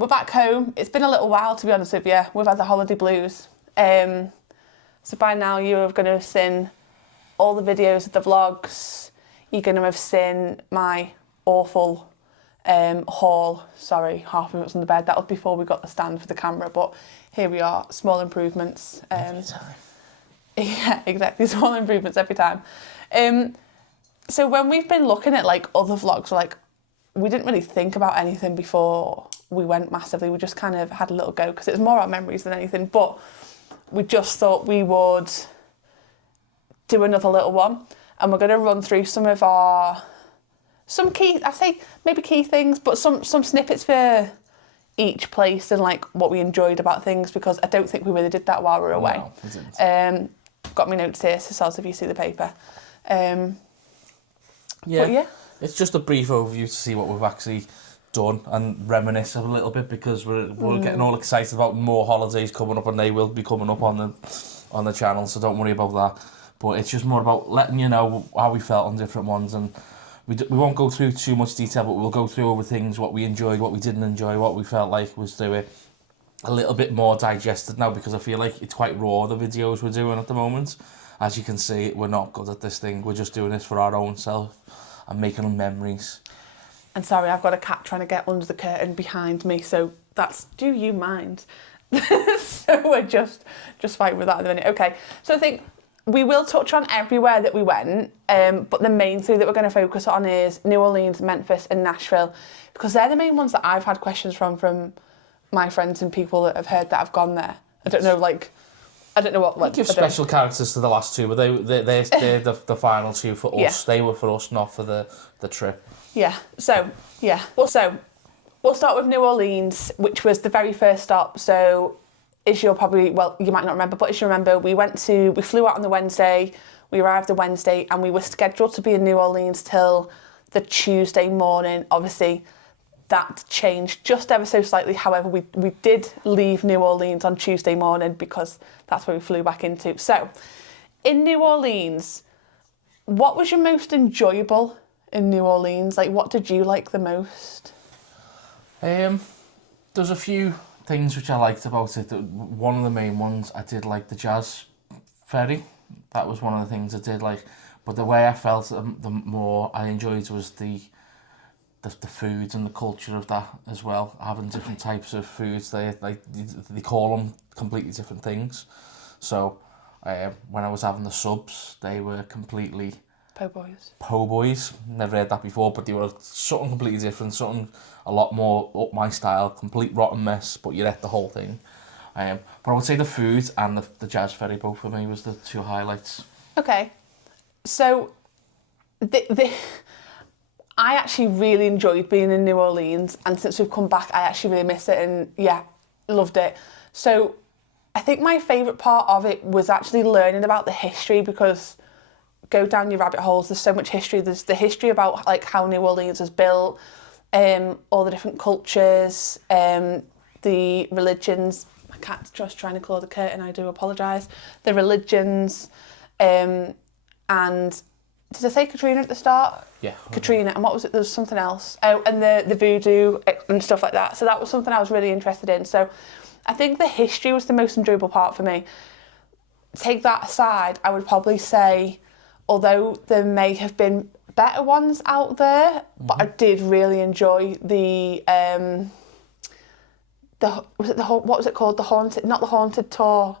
we're back home. It's been a little while, to be honest with you. We've had the holiday blues. So by now you're going to have seen all the videos of the vlogs. You're going to have seen my awful haul. Sorry, half of it was on the bed. That was before we got the stand for the camera, but here we are, small improvements. Every time. Yeah, exactly, small improvements every time. So when we've been looking at like other vlogs, like we didn't really think about anything before we went massively. We just kind of had a little go because it was more our memories than anything. But we just thought we would do another little one, and we're going to run through some of some key, I say maybe key things, but some snippets for each place and like what we enjoyed about things, because I don't think we really did that while we were away. No, we didn't. Got my notes here, so if you see the paper. Yeah, it's just a brief overview to see what we've actually done and reminisce a little bit, because we're getting all excited about more holidays coming up, and they will be coming up on the channel, so don't worry about that. But it's just more about letting you know how we felt on different ones, and we won't go through too much detail, but we'll go through over things, what we enjoyed, what we didn't enjoy, what we felt like was doing a little bit more digested now, because I feel like it's quite raw, the videos we're doing at the moment. As you can see, we're not good at this thing. We're just doing this for our own self and making memories. And sorry, I've got a cat trying to get under the curtain behind me, so do you mind? So we're just fighting with that at the minute. Okay, so I think we will touch on everywhere that we went, but the main thing that we're going to focus on is New Orleans, Memphis and Nashville, because they're the main ones that I've had questions from my friends and people that have heard that I've gone there. I don't know what. We give special characters to the last two, but they're the final two for us. Yeah. They were for us, not for the trip. Yeah. So we'll start with New Orleans, which was the very first stop. So as you might not remember, but as you remember, we flew out on the Wednesday, we arrived the Wednesday, and we were scheduled to be in New Orleans till the Tuesday morning. Obviously, that changed just ever so slightly. However, we did leave New Orleans on Tuesday morning because that's where we flew back into. So, in New Orleans, what was your most enjoyable in New Orleans? Like, what did you like the most? There's a few things which I liked about it. One of the main ones, I did like the jazz ferry. That was one of the things I did like. But the way I felt the more I enjoyed was the foods and the culture of that as well. Having different types of foods, they call them completely different things. So when I was having the subs, they were completely po' boys. Never heard that before, but they were something completely different, something a lot more up my style. Complete rotten mess, but you ate the whole thing. But I would say the food and the jazz ferry, both for me, was the two highlights. Okay, so I actually really enjoyed being in New Orleans, and since we've come back, I actually really miss it, and yeah, loved it. So I think my favourite part of it was actually learning about the history, because go down your rabbit holes, there's so much history. There's the history about like how New Orleans was built, all the different cultures, the religions. My cat's just trying to claw the curtain, I do apologise. The religions, and did I say Katrina at the start? Yeah. Katrina, and what was it? There was something else. Oh, and the voodoo and stuff like that. So that was something I was really interested in. So I think the history was the most enjoyable part for me. Take that aside, I would probably say, although there may have been better ones out there, but I did really enjoy the what was it called? Not the haunted tour,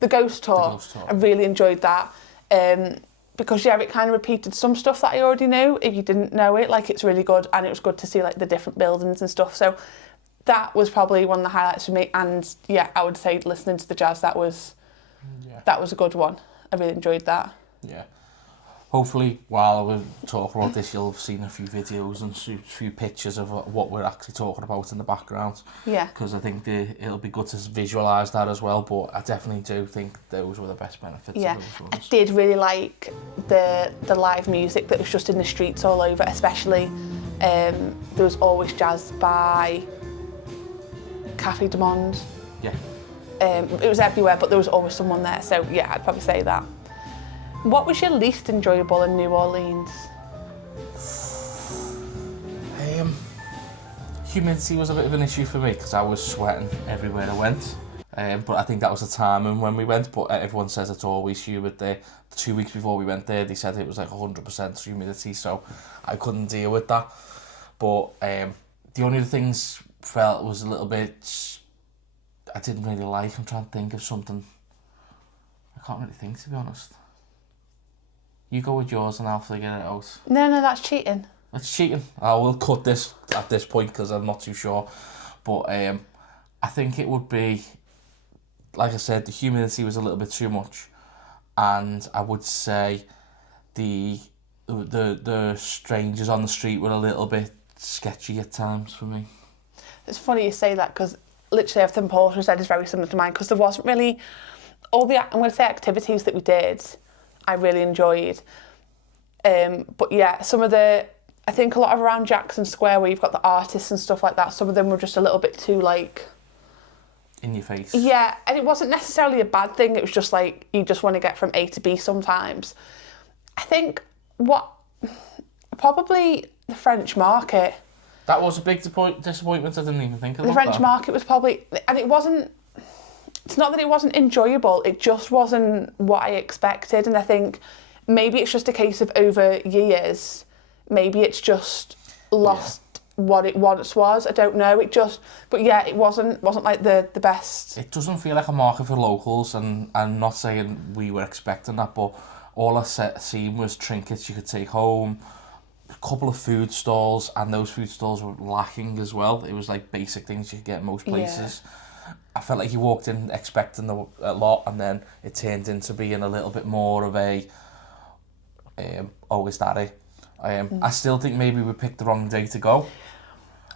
the ghost tour. The ghost tour. I really enjoyed that. Because it kind of repeated some stuff that I already knew. If you didn't know it, like, it's really good, and it was good to see like the different buildings and stuff. So that was probably one of the highlights for me. And yeah, I would say listening to the jazz, that was a good one. I really enjoyed that. Yeah. Hopefully, while we're talking about this, you'll have seen a few videos and a few pictures of what we're actually talking about in the background. Yeah. Because I think it'll be good to visualise that as well, but I definitely do think those were the best benefits of those ones. I did really like the live music that was just in the streets all over, especially there was always jazz by Cafe du Monde. Yeah. It was everywhere, but there was always someone there, so yeah, I'd probably say that. What was your least enjoyable in New Orleans? Humidity was a bit of an issue for me because I was sweating everywhere I went. But I think that was the timing when we went. But everyone says it's always humid there. 2 weeks before we went there, they said it was like 100% humidity, so I couldn't deal with that. But the only things felt was a little bit I didn't really like. I'm trying to think of something. I can't really think, to be honest. You go with yours and I'll figure it out. No, that's cheating. That's cheating. I will cut this at this point because I'm not too sure. But I think it would be, like I said, the humidity was a little bit too much. And I would say the strangers on the street were a little bit sketchy at times for me. It's funny you say that because literally everything Paul has said is very similar to mine because there wasn't really all the, I'm going to say, activities that we did I really enjoyed. But yeah, some of the, I think a lot of around Jackson Square where you've got the artists and stuff like that, some of them were just a little bit too like... In your face. Yeah, and it wasn't necessarily a bad thing, it was just like, you just want to get from A to B sometimes. I think probably the French market. That was a big disappointment, I didn't even think of the French market was probably, and it wasn't, it's not that it wasn't enjoyable, it just wasn't what I expected. And I think maybe it's just a case of over years, maybe it's just lost what it once was. I don't know. It just, but yeah, it wasn't like the best. It doesn't feel like a market for locals, and I'm not saying we were expecting that, but all I seen was trinkets you could take home, a couple of food stalls, and those food stalls were lacking as well. It was like basic things you could get in most places. Yeah. I felt like you walked in expecting a lot, and then it turned into being a little bit more of a, oh, is that it? I still think maybe we picked the wrong day to go.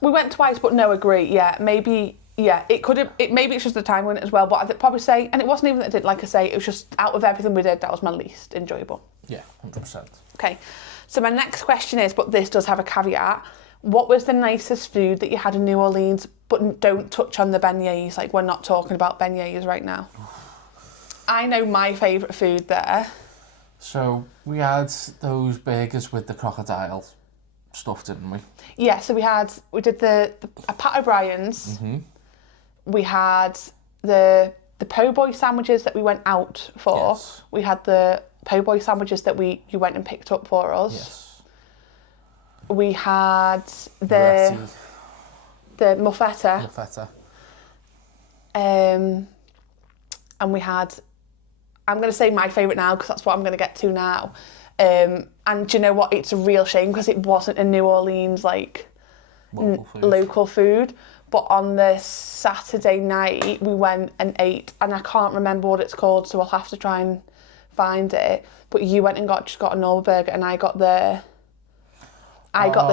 We went twice, but no, agree. Yeah, maybe. Yeah, it could have. Maybe it's just the time on it as well. But I'd probably say, and it wasn't even that I did. Like I say, it was just out of everything we did, that was my least enjoyable. Yeah, 100%. Okay, so my next question is, but this does have a caveat. What was the nicest food that you had in New Orleans? But don't touch on the beignets. Like, we're not talking about beignets right now. I know my favourite food there. So we had those burgers with the crocodile stuff, didn't we? Yeah, so we did a Pat O'Brien's. Mm-hmm. We had the po' boy sandwiches that we went out for. Yes. We had the po' boy sandwiches that you went and picked up for us. Yes. We had the muffetta. Muffetta. And we had, I'm going to say my favourite now because that's what I'm going to get to now. And do you know what? It's a real shame because it wasn't a New Orleans like local food. But on the Saturday night we went and ate, and I can't remember what it's called, so I'll have to try and find it. But you went and got a normal burger, and I got the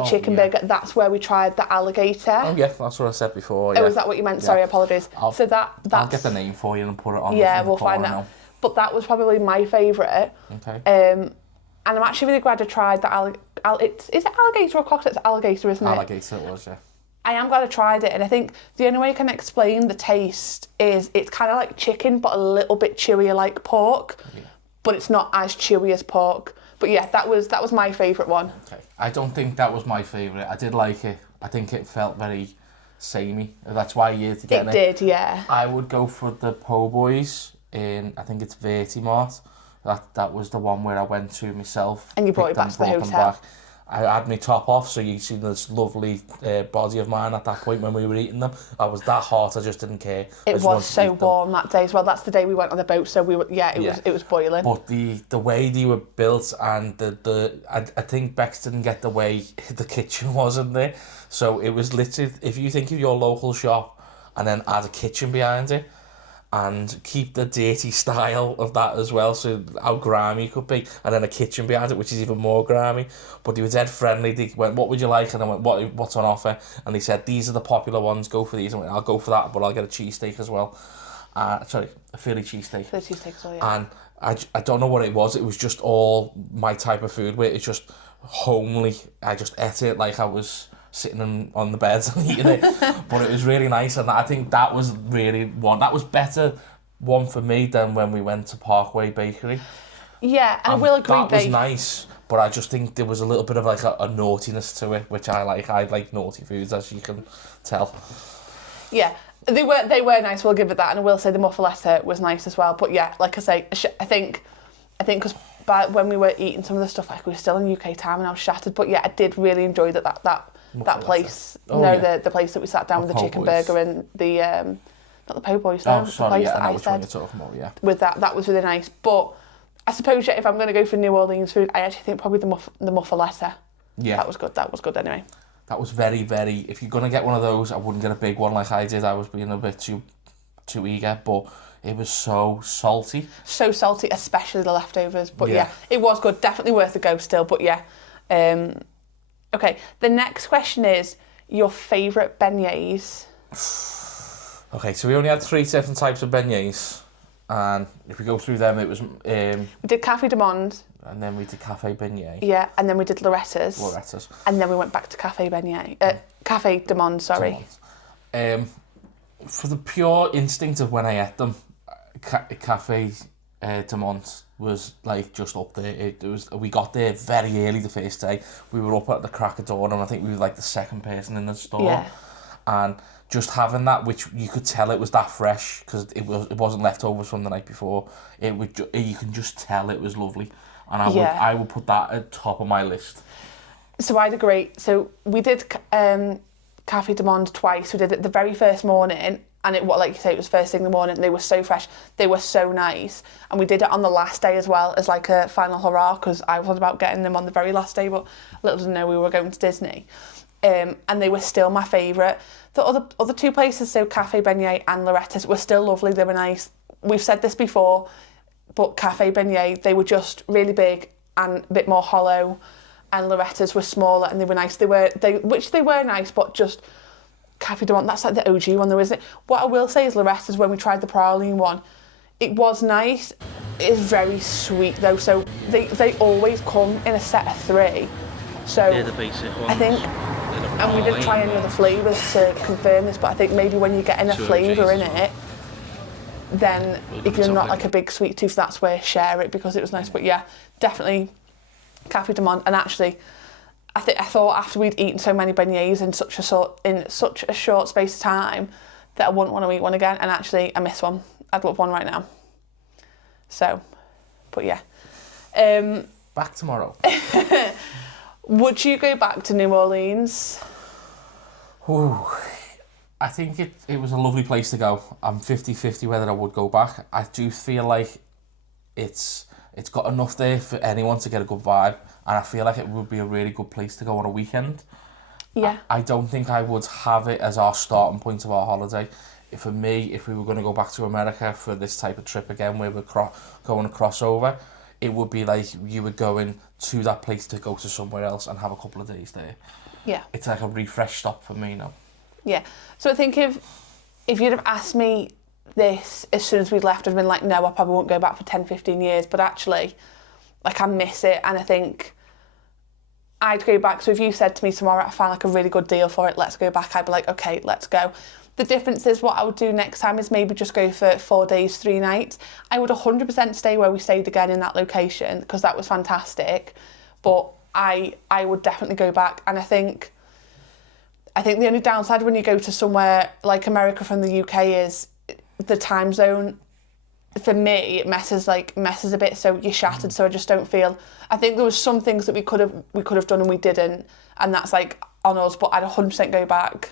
chicken burger. That's where we tried the alligator. Oh yeah, that's what I said before. Yeah. Oh, was that what you meant? Sorry, apologies. I'll get the name for you and put it on. Yeah, we'll find that. But that was probably my favourite. Okay. And I'm actually really glad I tried the is it alligator or crocodile? It's alligator, isn't it? Alligator it was, yeah. I am glad I tried it, and I think the only way I can explain the taste is it's kind of like chicken, but a little bit chewier like pork, but it's not as chewy as pork. But yeah, that was my favourite one. Okay. I don't think that was my favourite. I did like it. I think it felt very samey. That's why you had to get it. It did, yeah. I would go for the po' boys in, I think it's Vertimart. That was the one where I went to myself. And you brought it back to the hotel. I had my top off, so you see this lovely body of mine at that point when we were eating them. I was that hot, I just didn't care. It was so warm that day as well. That's the day we went on the boat, so it was boiling. But the way they were built, and I think Bex didn't get the way the kitchen was in there. So it was literally, if you think of your local shop and then add a kitchen behind it, and keep the dirty style of that as well, so how grimy it could be, and then a kitchen behind it which is even more grimy. But they were dead friendly. They went, what would you like? And I went, what's on offer? And they said, these are the popular ones, go for these. I went, I'll go for that, but I'll get a cheesesteak as well. A Philly cheesesteak. Philly cheesesteak as well, yeah. And I don't know what it was just all my type of food, where it's just homely. I just ate it like I was sitting on the bed and eating it. But it was really nice, and I think that was really that was better one for me than when we went to Parkway Bakery. Yeah, and I will agree. That was nice, but I just think there was a little bit of like a naughtiness to it, which I like. I like naughty foods, as you can tell. Yeah, they were nice. We'll give it that, and I will say the muffaletta was nice as well. But yeah, like I say, I think because when we were eating some of the stuff, like we were still in UK time, and I was shattered. But yeah, I did really enjoy that place. The place that we sat down with the chicken burger and the not the po' boys. Oh, sorry, the place I know that which one you're talking about. Yeah, with that was really nice. But I suppose if I'm going to go for New Orleans food, I actually think probably the muffaletta. Yeah, that was good. That was good anyway. That was very, very... If you're going to get one of those, I wouldn't get a big one like I did. I was being a bit too eager, but it was so salty. So salty, especially the leftovers. But yeah, it was good. Definitely worth a go still, but yeah. Okay, the next question is your favourite beignets. Okay, so we only had 3 different types of beignets. And if we go through them, it was... we did Café du Monde. And then we did Café Beignet. Yeah, and then we did Loretta's. And then we went back to Café Beignet. Café du Monde, sorry. For the pure instinct of when I ate them, Café du Monde was like just up there. We got there very early the first day. We were up at the crack of dawn, and I think we were like the second person in the store. Yeah. And just having that, which you could tell it was that fresh because it wasn't leftovers from the night before. You can just tell it was lovely, and I would put that at top of my list. So I'd agree. So we did Café du Monde twice. We did it the very first morning, and like you say, it was first thing in the morning. And they were so fresh, they were so nice, and we did it on the last day as well as like a final hurrah because I was about getting them on the very last day, but little did I know we were going to Disney. And they were still my favourite. The other 2 places, so Café Beignet and Loretta's, were still lovely. They were nice. We've said this before, but Café Beignet, they were just really big and a bit more hollow, and Loretta's were smaller and they were nice. They were nice, but just Café du Monde, that's like the OG one though, isn't it? What I will say is Loretta's, when we tried the praline one, it was nice. It is very sweet though, so they always come in a set of 3. So they're the basic ones. I think, and we didn't try any other flavours to confirm this, but I think maybe when you get in a flavour in it, then if you're not like a big sweet tooth, that's where share it, because it was nice. But yeah, definitely Café du Monde. And actually, I thought after we'd eaten so many beignets in such a short space of time that I wouldn't want to eat one again. And actually, I miss one. I'd love one right now. So, but yeah. Back tomorrow. Would you go back to New Orleans? Ooh, I think it was a lovely place to go. I'm 50-50 whether I would go back. I do feel like it's got enough there for anyone to get a good vibe, and I feel like it would be a really good place to go on a weekend. Yeah. I don't think I would have it as our starting point of our holiday. For me, if we were going to go back to America for this type of trip again, where we're going a crossover, it would be like you were going to that place to go to somewhere else and have a couple of days there. Yeah. It's like a refresh stop for me now. Yeah. So I think if you'd have asked me this as soon as we'd left, I'd been like, no, I probably won't go back for 10, 15 years. But actually, like, I miss it. And I think I'd go back. So if you said to me tomorrow, I found like a really good deal for it, let's go back, I'd be like, okay, let's go. The difference is what I would do next time is maybe just go for 4 days, 3 nights. I would 100% stay where we stayed again in that location because that was fantastic. But I would definitely go back. And I think the only downside when you go to somewhere like America from the UK is the time zone. For me, it messes a bit, so you're shattered. So I just don't feel. I think there was some things that we could have done and we didn't, and that's like on us. But I'd 100% go back.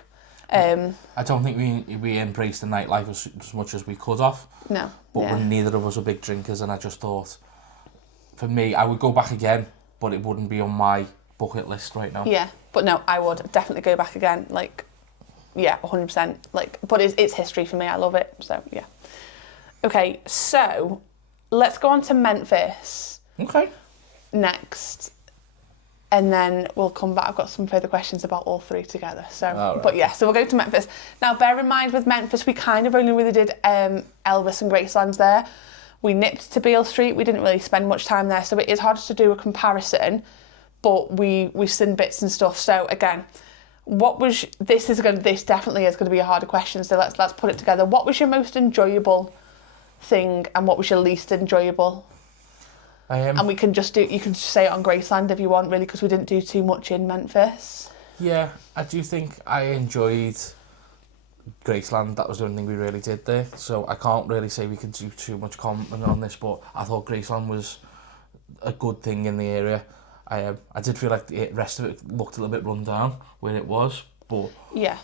I don't think we embraced the nightlife as much as we could have. No. But neither of us are big drinkers, and I just thought, for me, I would go back again, but it wouldn't be on my bucket list right now. Yeah, but no, I would definitely go back again. Like, yeah, 100%. Like, but it's history for me. I love it. So yeah. Okay, so let's go on to Memphis. Okay. Next. And then we'll come back. I've got some further questions about all 3 together. So, right. But yeah, so we'll go to Memphis. Now, bear in mind with Memphis, we kind of only really did Elvis and Graceland's there. We nipped to Beale Street. We didn't really spend much time there, so it is hard to do a comparison. But we've seen bits and stuff. So again, this definitely is going to be a harder question. So let's put it together. What was your most enjoyable thing, and what was your least enjoyable? And we can just you can say it on Graceland if you want, really, because we didn't do too much in Memphis. Yeah, I do think I enjoyed Graceland. That was the only thing we really did there. So I can't really say we can do too much comment on this, but I thought Graceland was a good thing in the area. I did feel like the rest of it looked a little bit run down where it was, but yeah,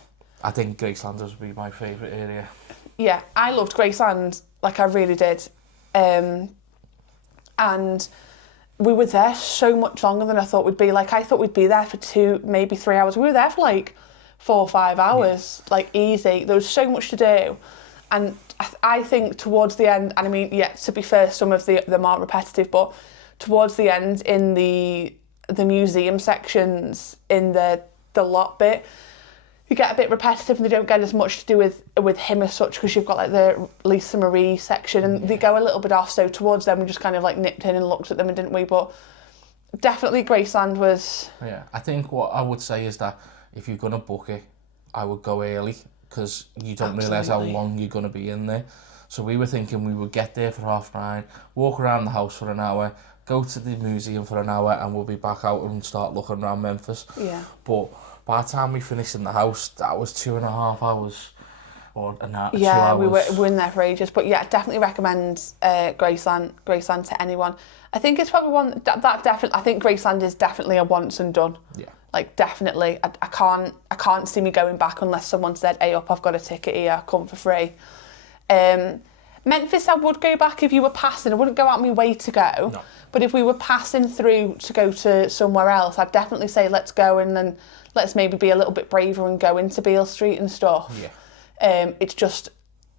I think Graceland would be my favourite area. Yeah, I loved Graceland, like I really did. And we were there so much longer than I thought we'd be. Like, I thought we'd be there for 2, maybe 3 hours. We were there for like 4 or 5 hours, like easy. There was so much to do. And I think towards the end, and I mean, yeah, to be fair, some of them are repetitive, but towards the end in the museum sections, in the lot bit, you get a bit repetitive and they don't get as much to do with him as such, because you've got like the Lisa Marie section and they go a little bit off, so towards them we just kind of like nipped in and looked at them, and didn't we? But definitely Graceland was... Yeah, I think what I would say is that if you're going to book it, I would go early, because you don't realise how long you're going to be in there. So we were thinking we would get there for 9:30, walk around the house for an hour, go to the museum for an hour, and we'll be back out and start looking around Memphis. Yeah. But by the time we finished in the house, that was 2.5 hours. Or an hour, yeah, 2 hours. we were in there for ages. But yeah, definitely recommend Graceland to anyone. I think it's probably one that definitely... I think Graceland is definitely a once and done. Yeah. Like, definitely. I can't see me going back unless someone said, hey up, I've got a ticket here, come for free. Memphis, I would go back if you were passing. I wouldn't go out my way to go. No. But if we were passing through to go to somewhere else, I'd definitely say let's go, and then let's maybe be a little bit braver and go into Beale Street and stuff. Yeah. It's just,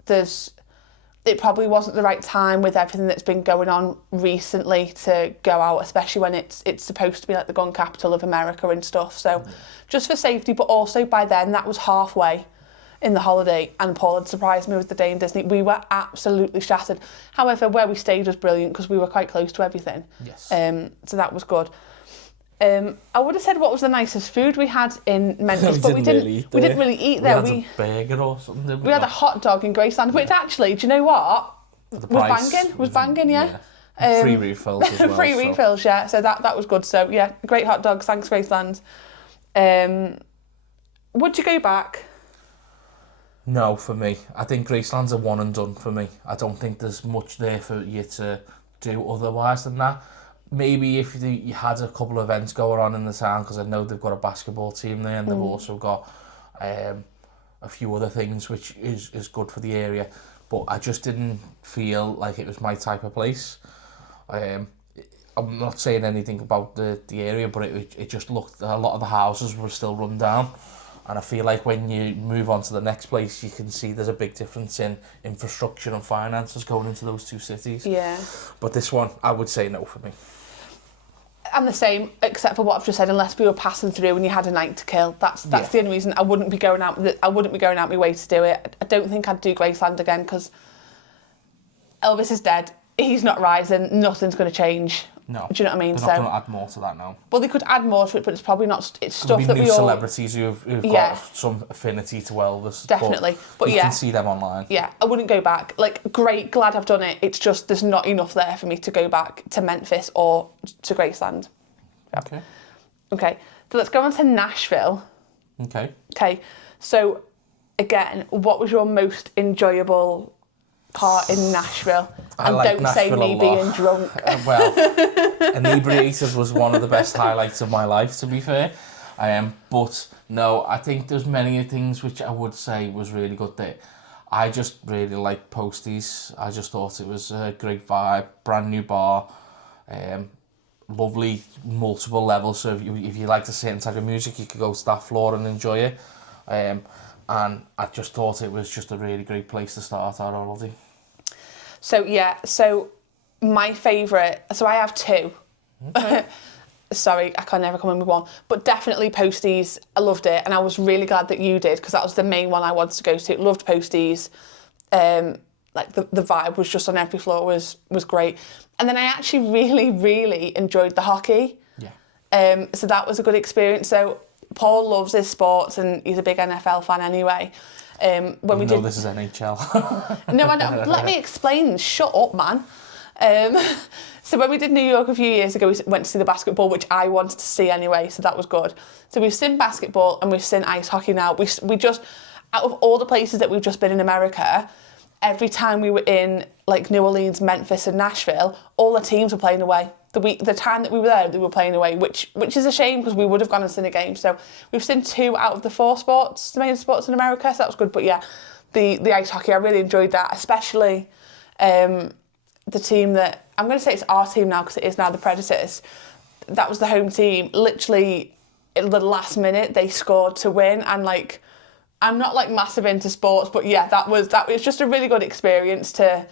it probably wasn't the right time with everything that's been going on recently to go out, especially when it's supposed to be like the gun capital of America and stuff. So just for safety, but also by then that was halfway in the holiday, and Paul had surprised me with the day in Disney. We were absolutely shattered. However, where we stayed was brilliant because we were quite close to everything. Yes. So that was good. I would have said what was the nicest food we had in Memphis, but we didn't really eat there. We had a burger or something, didn't we? We had a hot dog in Graceland, which actually, do you know what? Was banging, yeah. Free refills as well. Free refills, yeah. So that was good. So yeah, great hot dogs. Thanks, Graceland. Would you go back? No, for me. I think Graceland's a one and done for me. I don't think there's much there for you to do otherwise than that. Maybe if you had a couple of events going on in the town, because I know they've got a basketball team there, and they've also got a few other things which is good for the area. But I just didn't feel like it was my type of place. I'm not saying anything about the area, but it just looked, a lot of the houses were still run down. And I feel like when you move on to the next place, you can see there's a big difference in infrastructure and finances going into those two cities. Yeah. But this one, I would say no for me. I'm the same, except for what I've just said. Unless we were passing through and you had a night to kill, that's the only reason I wouldn't be going out. I wouldn't be going out my way to do it. I don't think I'd do Graceland again, because Elvis is dead. He's not rising. Nothing's going to change. No. Do you know what I mean? They're not going to add more to that now. Well, they could add more to it, but it's probably not. It's stuff that new we all... celebrities who've got some affinity to Elvis. Definitely, but you can see them online. Yeah, I wouldn't go back. Like, great, glad I've done it. It's just there's not enough there for me to go back to Memphis or to Graceland. Okay. Okay, so let's go on to Nashville. Okay. Okay, so again, what was your most enjoyable part in Nashville? And don't say me being drunk. Well, inebriated was one of the best highlights of my life, to be fair. But no, I think there's many things which I would say was really good there. I just really liked Posties. I just thought it was a great vibe, brand new bar, lovely multiple levels. So if you like a certain type of music, you could go to that floor and enjoy it. And I just thought it was just a really great place to start our holiday. So yeah, so my favourite, so I have two. Okay. Sorry, I can never come in with one. But definitely Posties, I loved it. And I was really glad that you did, because that was the main one I wanted to go to. Loved Posties. Like the vibe was just on every floor was great. And then I actually really, really enjoyed the hockey. Yeah. So that was a good experience. So Paul loves his sports and he's a big NFL fan anyway. When we did... this is NHL. No, I know. Let me explain. Shut up, man. So when we did New York a few years ago, we went to see the basketball, which I wanted to see anyway, so that was good. So we've seen basketball and we've seen ice hockey now. We just, out of all the places that we've just been in America, every time we were in like New Orleans, Memphis and Nashville, all the teams were playing away. The time that we were there, they were playing away, which is a shame because we would have gone and seen a game. So we've seen 2 out of the 4 sports, the main sports in America, so that was good. But yeah, the ice hockey, I really enjoyed that, especially the team that, I'm going to say it's our team now because it is now the Predators. That was the home team. Literally, in the last minute, they scored to win. And like, I'm not like massive into sports, but yeah, that was just a really good experience to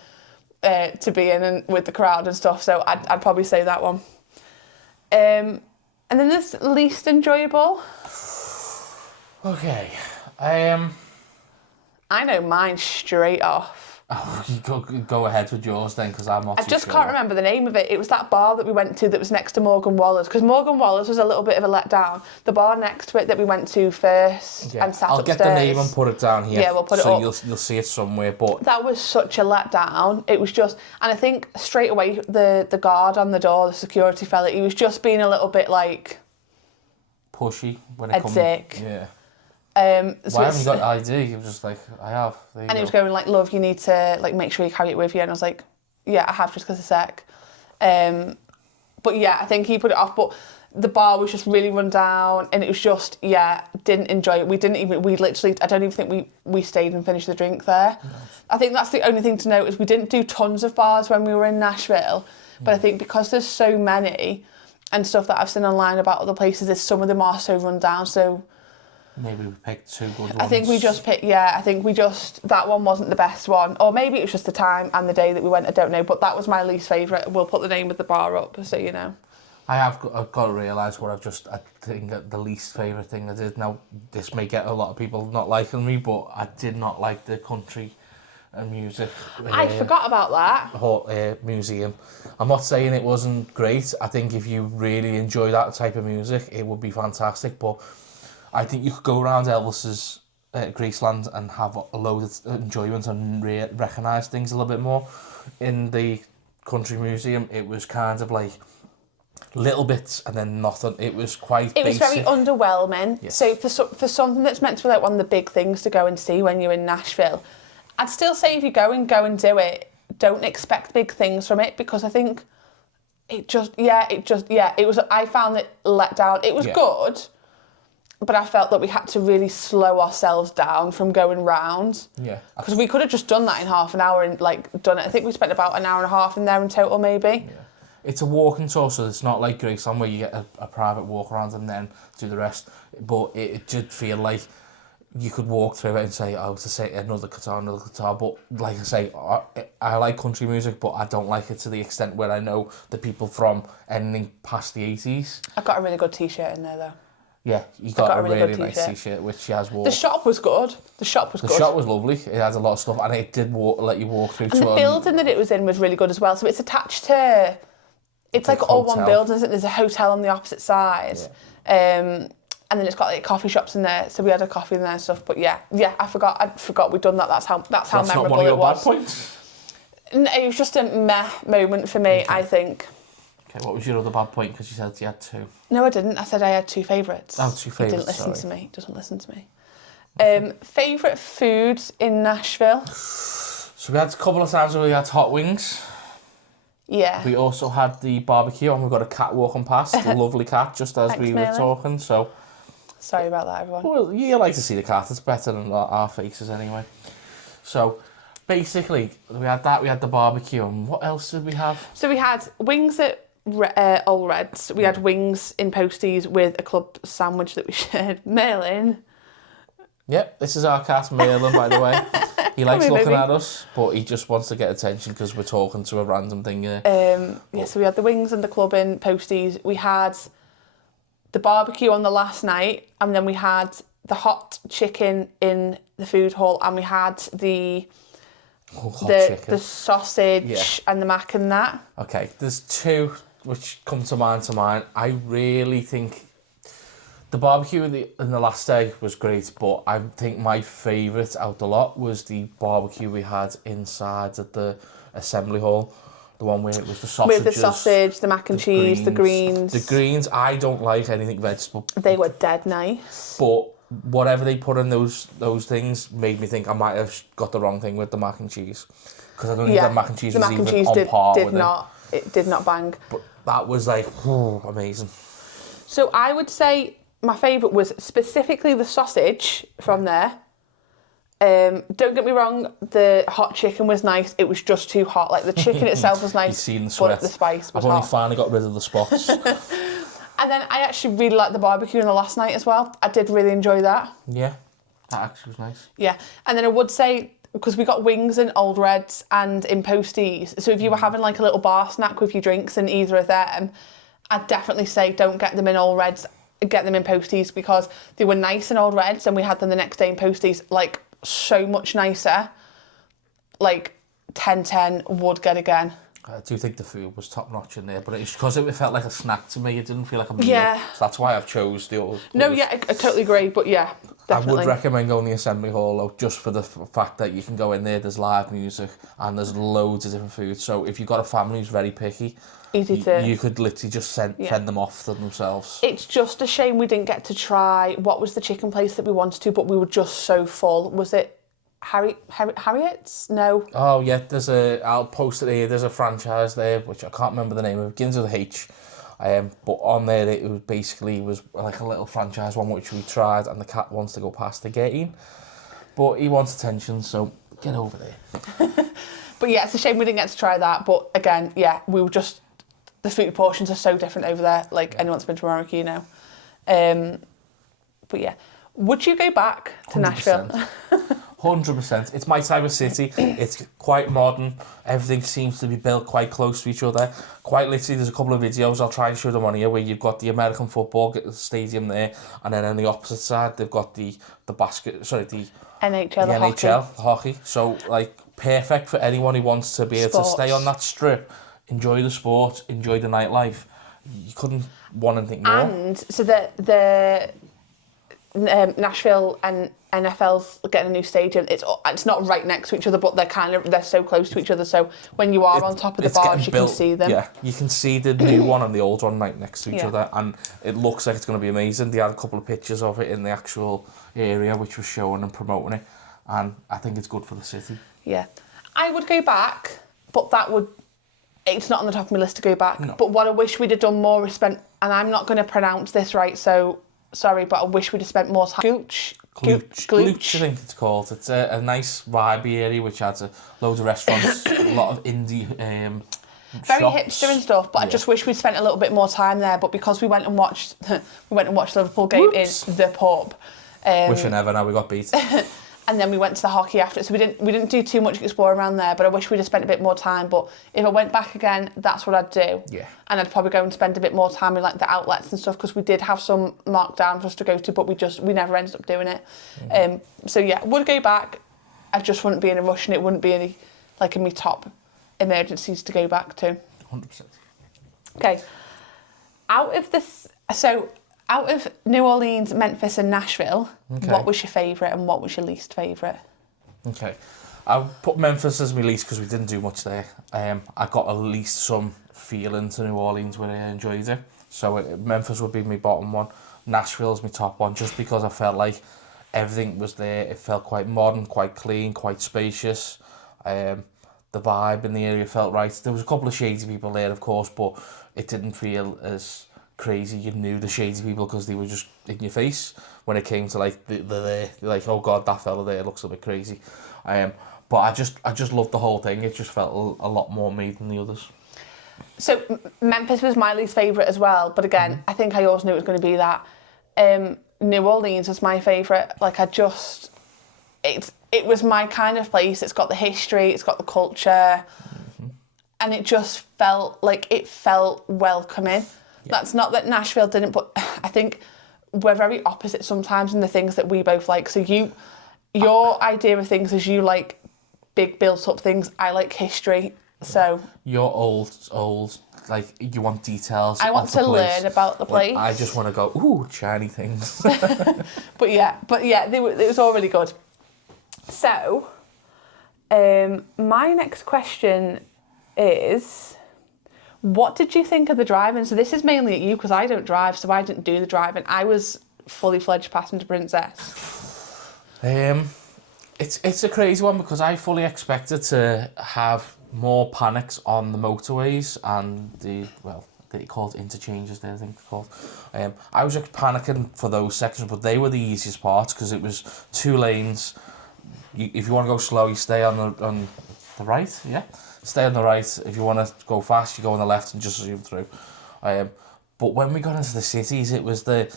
be in and with the crowd and stuff. So I'd probably say that one. And then this least enjoyable. Okay. I know mine straight off. Oh, you go ahead with yours then, because I'm not I too just sure. can't remember the name of it. It was that bar that we went to that was next to Morgan Waller's, because Morgan Waller's was a little bit of a letdown. The bar next to it that we went to first and sat I'll upstairs. get the name and put it down here. Yeah, we'll put it up. So you'll see it somewhere. But that was such a letdown. It was just, and I think straight away the guard on the door, the security fella, he was just being a little bit like pushy when it comes. Yeah. So Why haven't you got ID? He was just like, I have. And he was going like, love, you need to like make sure you carry it with you. And I was like, yeah, I have, just because of sec. But yeah, I think he put it off. But the bar was just really run down, and it was just, yeah, didn't enjoy it. We literally, I don't even think we stayed and finished the drink there. No. I think that's the only thing to note is we didn't do tons of bars when we were in Nashville. But I think because there's so many and stuff that I've seen online about other places, some of them are so run down. So maybe we picked 2 good ones. I think we just picked, that one wasn't the best one. Or maybe it was just the time and the day that we went, I don't know. But that was my least favourite. We'll put the name of the bar up, so you know. I've got to realise what I think the least favourite thing I did. Now, this may get a lot of people not liking me, but I did not like the country and music. I forgot about that. Museum. I'm not saying it wasn't great. I think if you really enjoy that type of music, it would be fantastic. But I think you could go around Elvis's Graceland and have a load of enjoyment and recognise things a little bit more. In the country museum, it was kind of like little bits and then nothing. It was quite basic. It was very underwhelming. Yes. So for something that's meant to be like one of the big things to go and see when you're in Nashville, I'd still say if you go and do it, don't expect big things from it, because I think it was, I found it let down. It was good, but I felt that we had to really slow ourselves down from going round. Yeah. Because we could have just done that in half an hour and like done it. I think we spent about an hour and a half in there in total, maybe. Yeah. It's a walking tour, so it's not like Graceland where you get a private walk around and then do the rest. But it did feel like you could walk through it and say, oh, to say another guitar. But like I say, I like country music, but I don't like it to the extent where I know the people from anything past the 80s. I got a really good t-shirt in there though. Yeah, you got a really nice t-shirt, which she has worn. The shop was good. The shop was lovely. It had a lot of stuff, and it did let you walk through. And the building that it was in was really good as well. So it's attached to, it's like all one building, isn't it? There's a hotel on the opposite side. Yeah. And then it's got like coffee shops in there, so we had a coffee in there and stuff. But yeah, I forgot we'd done that. That's how memorable it was. Not one of your bad points? No, it was just a meh moment for me, I think. Okay, what was your other bad point? Because you said you had 2. No, I didn't. I said I had 2 favourites. Oh, 2 favourites. He didn't listen to me. Doesn't listen to me. Favourite foods in Nashville? So we had a couple of times where we had hot wings. Yeah. We also had the barbecue, and we got a cat walking past, a lovely cat, just as we were talking. So. Sorry about that, everyone. Well, you like to see the cat. It's better than our faces anyway. So, basically, we had that. We had the barbecue. And what else did we have? So we had wings at Old Reds. We had wings in Posties with a club sandwich that we shared. Merlin. Yep, this is our cat, Merlin, by the way. He likes looking at us, but he just wants to get attention because we're talking to a random thing here. So we had the wings and the club in Posties. We had the barbecue on the last night, and then we had the hot chicken in the food hall, and we had the sausage and the mac and that. Okay, there's 2 which come to mind. I really think the barbecue in the last day was great, but I think my favourite out the lot was the barbecue we had inside at the assembly hall. The one where it was the sausages. With the sausage, the mac and cheese, the greens. The greens, I don't like anything vegetable. They were dead nice. But whatever they put in those things made me think I might have got the wrong thing with the mac and cheese. Because I don't think the mac and cheese was even on par with it. It did not bang. But that was like, amazing. So I would say my favourite was specifically the sausage from there. Don't get me wrong, the hot chicken was nice. It was just too hot. Like the chicken itself was nice, You've seen the sweat. But the spice was I've only hot. finally got rid of the spots. And then I actually really liked the barbecue in the last night as well. I did really enjoy that. Yeah, that actually was nice. Yeah, and then I would say, because we got wings in Old Reds and in Posties, so if you were having like a little bar snack with your drinks in either of them, I'd definitely say don't get them in Old Reds, get them in Posties, because they were nice in Old Reds and we had them the next day in Posties, like so much nicer. Like 10/10 would get again. I do think the food was top notch in there, but it's because it felt like a snack to me. It didn't feel like a meal. Yeah. So that's why I've chose the old. No, yeah, I totally agree, but yeah, definitely. I would recommend going to the Assembly Hall though, just for the fact that you can go in there, there's live music and there's loads of different food. So if you've got a family who's very picky, you could literally just fend them off to themselves. It's just a shame we didn't get to try, what was the chicken place that we wanted to, but we were just so full. Was it Harriet's? No. Oh yeah, I'll post it here, there's a franchise there, which I can't remember the name of, it begins with a H. But on there it was like a little franchise one which we tried, and the cat wants to go past the gate, but he wants attention, so get over there. But yeah, it's a shame we didn't get to try that, but again, yeah, we were just, the food portions are so different over there, like anyone that's been to America, you know. But yeah, would you go back to 100%. Nashville? 100%. It's my type of city. It's quite modern. Everything seems to be built quite close to each other. Quite literally, there's a couple of videos, I'll try and show them on here, where you've got the American football stadium there, and then on the opposite side, they've got the NHL, hockey. So, like, perfect for anyone who wants to be able to stay on that strip, enjoy the sport, enjoy the nightlife. You couldn't want anything more. And so the Nashville and NFL's getting a new stadium. It's not right next to each other, but they're so close to each other. So when you are on top of the bars, you can see them. Yeah, you can see the new one and the old one right next to each other, and it looks like it's going to be amazing. They had a couple of pictures of it in the actual area, which was showing and promoting it, and I think it's good for the city. Yeah, I would go back, but it's not on the top of my list to go back. No. But what I wish we'd have done more is spent, and I'm not going to pronounce this right, so sorry, but I wish we'd have spent more time. Glooch, I think it's called. It's a nice vibey area which has loads of restaurants, a lot of indie very shops. hipster and stuff, but I just wish we'd spent a little bit more time there. But because we went and watched Liverpool game in the pub. Wish I never. Now we got beat. And then we went to the hockey after it, so we didn't do too much exploring around there, but I wish we'd have spent a bit more time. But if I went back again, that's what I'd do. Yeah. And I'd probably go and spend a bit more time in like the outlets and stuff, because we did have some marked down for us to go to, but we never ended up doing it. So yeah, would go back. I just wouldn't be in a rush, and it wouldn't be any like in my top emergencies to go back to. 100%. Okay. Out of New Orleans, Memphis and Nashville, what was your favourite and what was your least favourite? Okay. I put Memphis as my least because we didn't do much there. I got at least some feeling to New Orleans where I enjoyed it. So Memphis would be my bottom one. Nashville's my top one, just because I felt like everything was there. It felt quite modern, quite clean, quite spacious. The vibe in the area felt right. There was a couple of shady people there, of course, but it didn't feel as crazy. You knew the shady people because they were just in your face. When it came to like they're like, oh god, that fella there looks a bit crazy. But I just loved the whole thing. It just felt a lot more me than the others. So Memphis was my least favourite as well, but again, I think I always knew it was going to be that. New Orleans was my favourite. Like it was my kind of place. It's got the history, it's got the culture, and it just felt welcoming. That's not that Nashville didn't, but I think we're very opposite sometimes in the things that we both like. So your idea of things is you like big built-up things. I like history. So you're old. Like you want details. I want to learn about the place. I just want to go, ooh, shiny things. But yeah, it was all really good. So, my next question is, what did you think of the driving? So this is mainly at you because I don't drive, so I didn't do the driving. I was fully fledged passenger princess. It's a crazy one because I fully expected to have more panics on the motorways and they call it interchanges there, I think it's called. I was just panicking for those sections, but they were the easiest parts because it was 2 lanes. If you want to go slow, you stay on the right, yeah? Stay on the right. If you want to go fast, you go on the left and just zoom through. But when we got into the cities, it was the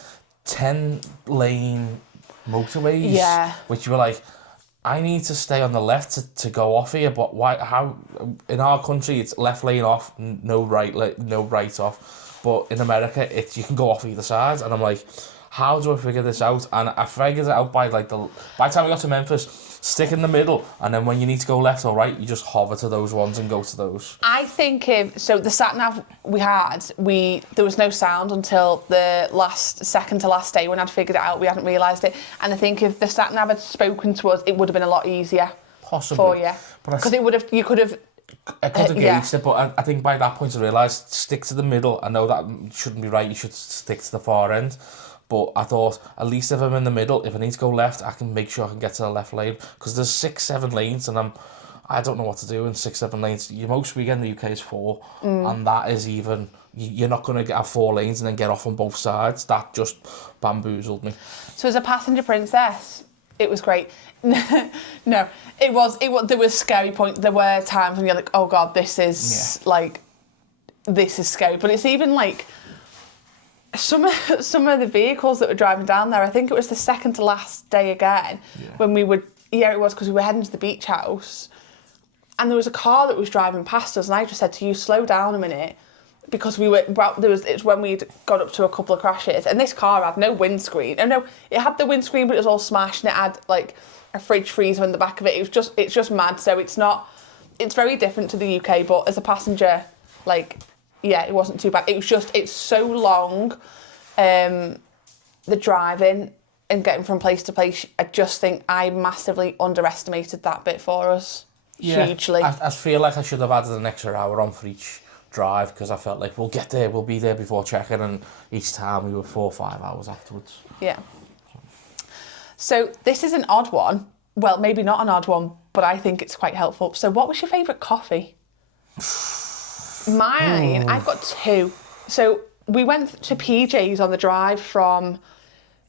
10-lane motorways, Yeah. which you were like, I need to stay on the left to go off here, but why? How? In our country, it's left lane off, no right off. But in America, you can go off either side, and I'm like, how do I figure this out? And I figured it out by the time we got to Memphis. Stick in the middle, and then when you need to go left or right, you just hover to those ones and go to those. I think so. The sat nav we had, there was no sound until the second to last day when I'd figured it out. We hadn't realised it, and I think if the sat nav had spoken to us, it would have been a lot easier. Possibly For you, because you could have. I could have gauged it, but I think by that point I realised stick to the middle. I know that shouldn't be right. You should stick to the far end. But I thought, at least if I'm in the middle, if I need to go left, I can make sure I can get to the left lane. Because there's 6, 7 lanes, and I don't know what to do in 6, 7 lanes. Your most we get in the UK is 4, and that is even... You're not going to have 4 lanes and then get off on both sides. That just bamboozled me. So as a passenger princess, it was great. No, it was. There was scary points. There were times when you're like, oh God, this is scary. But it's even like... Some of the vehicles that were driving down there, I think it was the second to last day again, when we would, it was because we were heading to the beach house, and there was a car that was driving past us, and I just said to you, slow down a minute, because it's when we'd got up to a couple of crashes, and this car had no windscreen. Oh no, it had the windscreen, but it was all smashed, and it had like a fridge freezer in the back of it. It's just mad. So it's very different to the UK, but as a passenger, it wasn't too bad. It's so long, the driving and getting from place to place. I just think I massively underestimated that bit for us. Yeah, hugely. I feel like I should have added an extra hour on for each drive because I felt like we'll get there, we'll be there before checking, and each time we were 4 or 5 hours afterwards. Yeah. So this is an odd one. Well, maybe not an odd one, but I think it's quite helpful. So what was your favourite coffee? Mine, I've got 2. So we went to PJ's on the drive from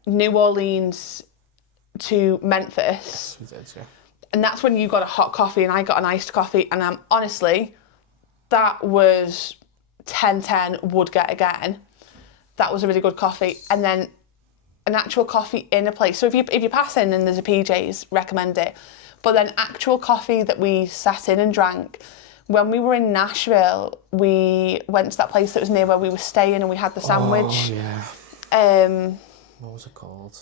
New Orleans to Memphis. We did, yeah. And that's when you got a hot coffee and I got an iced coffee. And honestly, that was 10/10, would get again. That was a really good coffee. And then an actual coffee in a place. So if you pass in and there's a PJ's, recommend it. But then actual coffee that we sat in and drank. When we were in Nashville, we went to that place that was near where we were staying, and we had the sandwich. Oh, yeah. What was it called?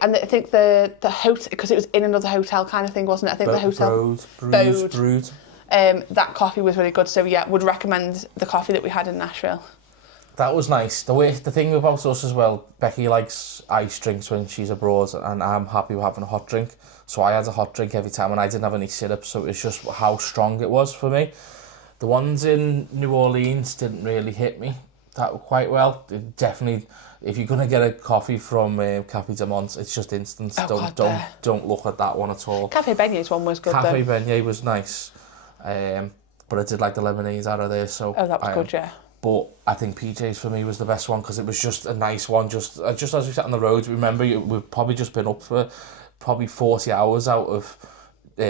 And I think the hotel, because it was in another hotel kind of thing, wasn't it? I think the hotel... Brewed. That coffee was really good. So yeah, would recommend the coffee that we had in Nashville. That was nice. The thing about us as well, Beckie likes iced drinks when she's abroad, and I'm happy with having a hot drink. So I had a hot drink every time, and I didn't have any syrup, so it's just how strong it was for me. The ones in New Orleans didn't really hit me that quite well. It definitely, if you're gonna get a coffee from Cafe de Monte, it's just instant. Don't look at that one at all. Cafe Beignet's one was good. Cafe Beignet was nice, but I did like the lemonade out of there. So that was good, yeah. But I think PJ's for me was the best one because it was just a nice one. Just as we sat on the road, remember we've probably just been up for probably 40 hours out of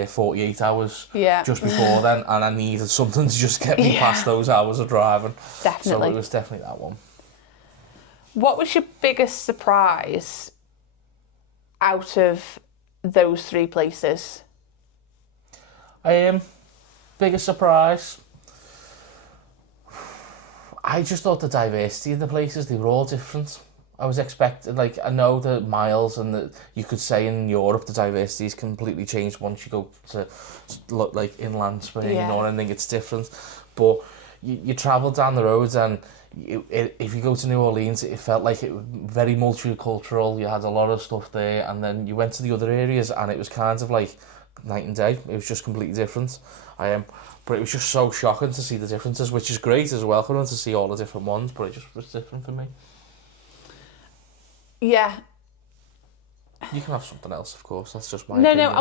48 hours just before then, and I needed something to just get me past those hours of driving. Definitely. So it was definitely that one. What was your biggest surprise out of those 3 places? Biggest surprise? I just thought the diversity in the places, they were all different. I was expecting, I know the miles and you could say in Europe the diversity is completely changed once you go to look like inland Spain or anything, it's different. But you travel down the roads and if you go to New Orleans, it felt like it was very multicultural. You had a lot of stuff there, and then you went to the other areas and it was kind of like night and day. It was just completely different. But it was just so shocking to see the differences, which is great as well for them to see all the different ones, but it just was different for me. Yeah. You can have something else, of course. That's just my No, opinion.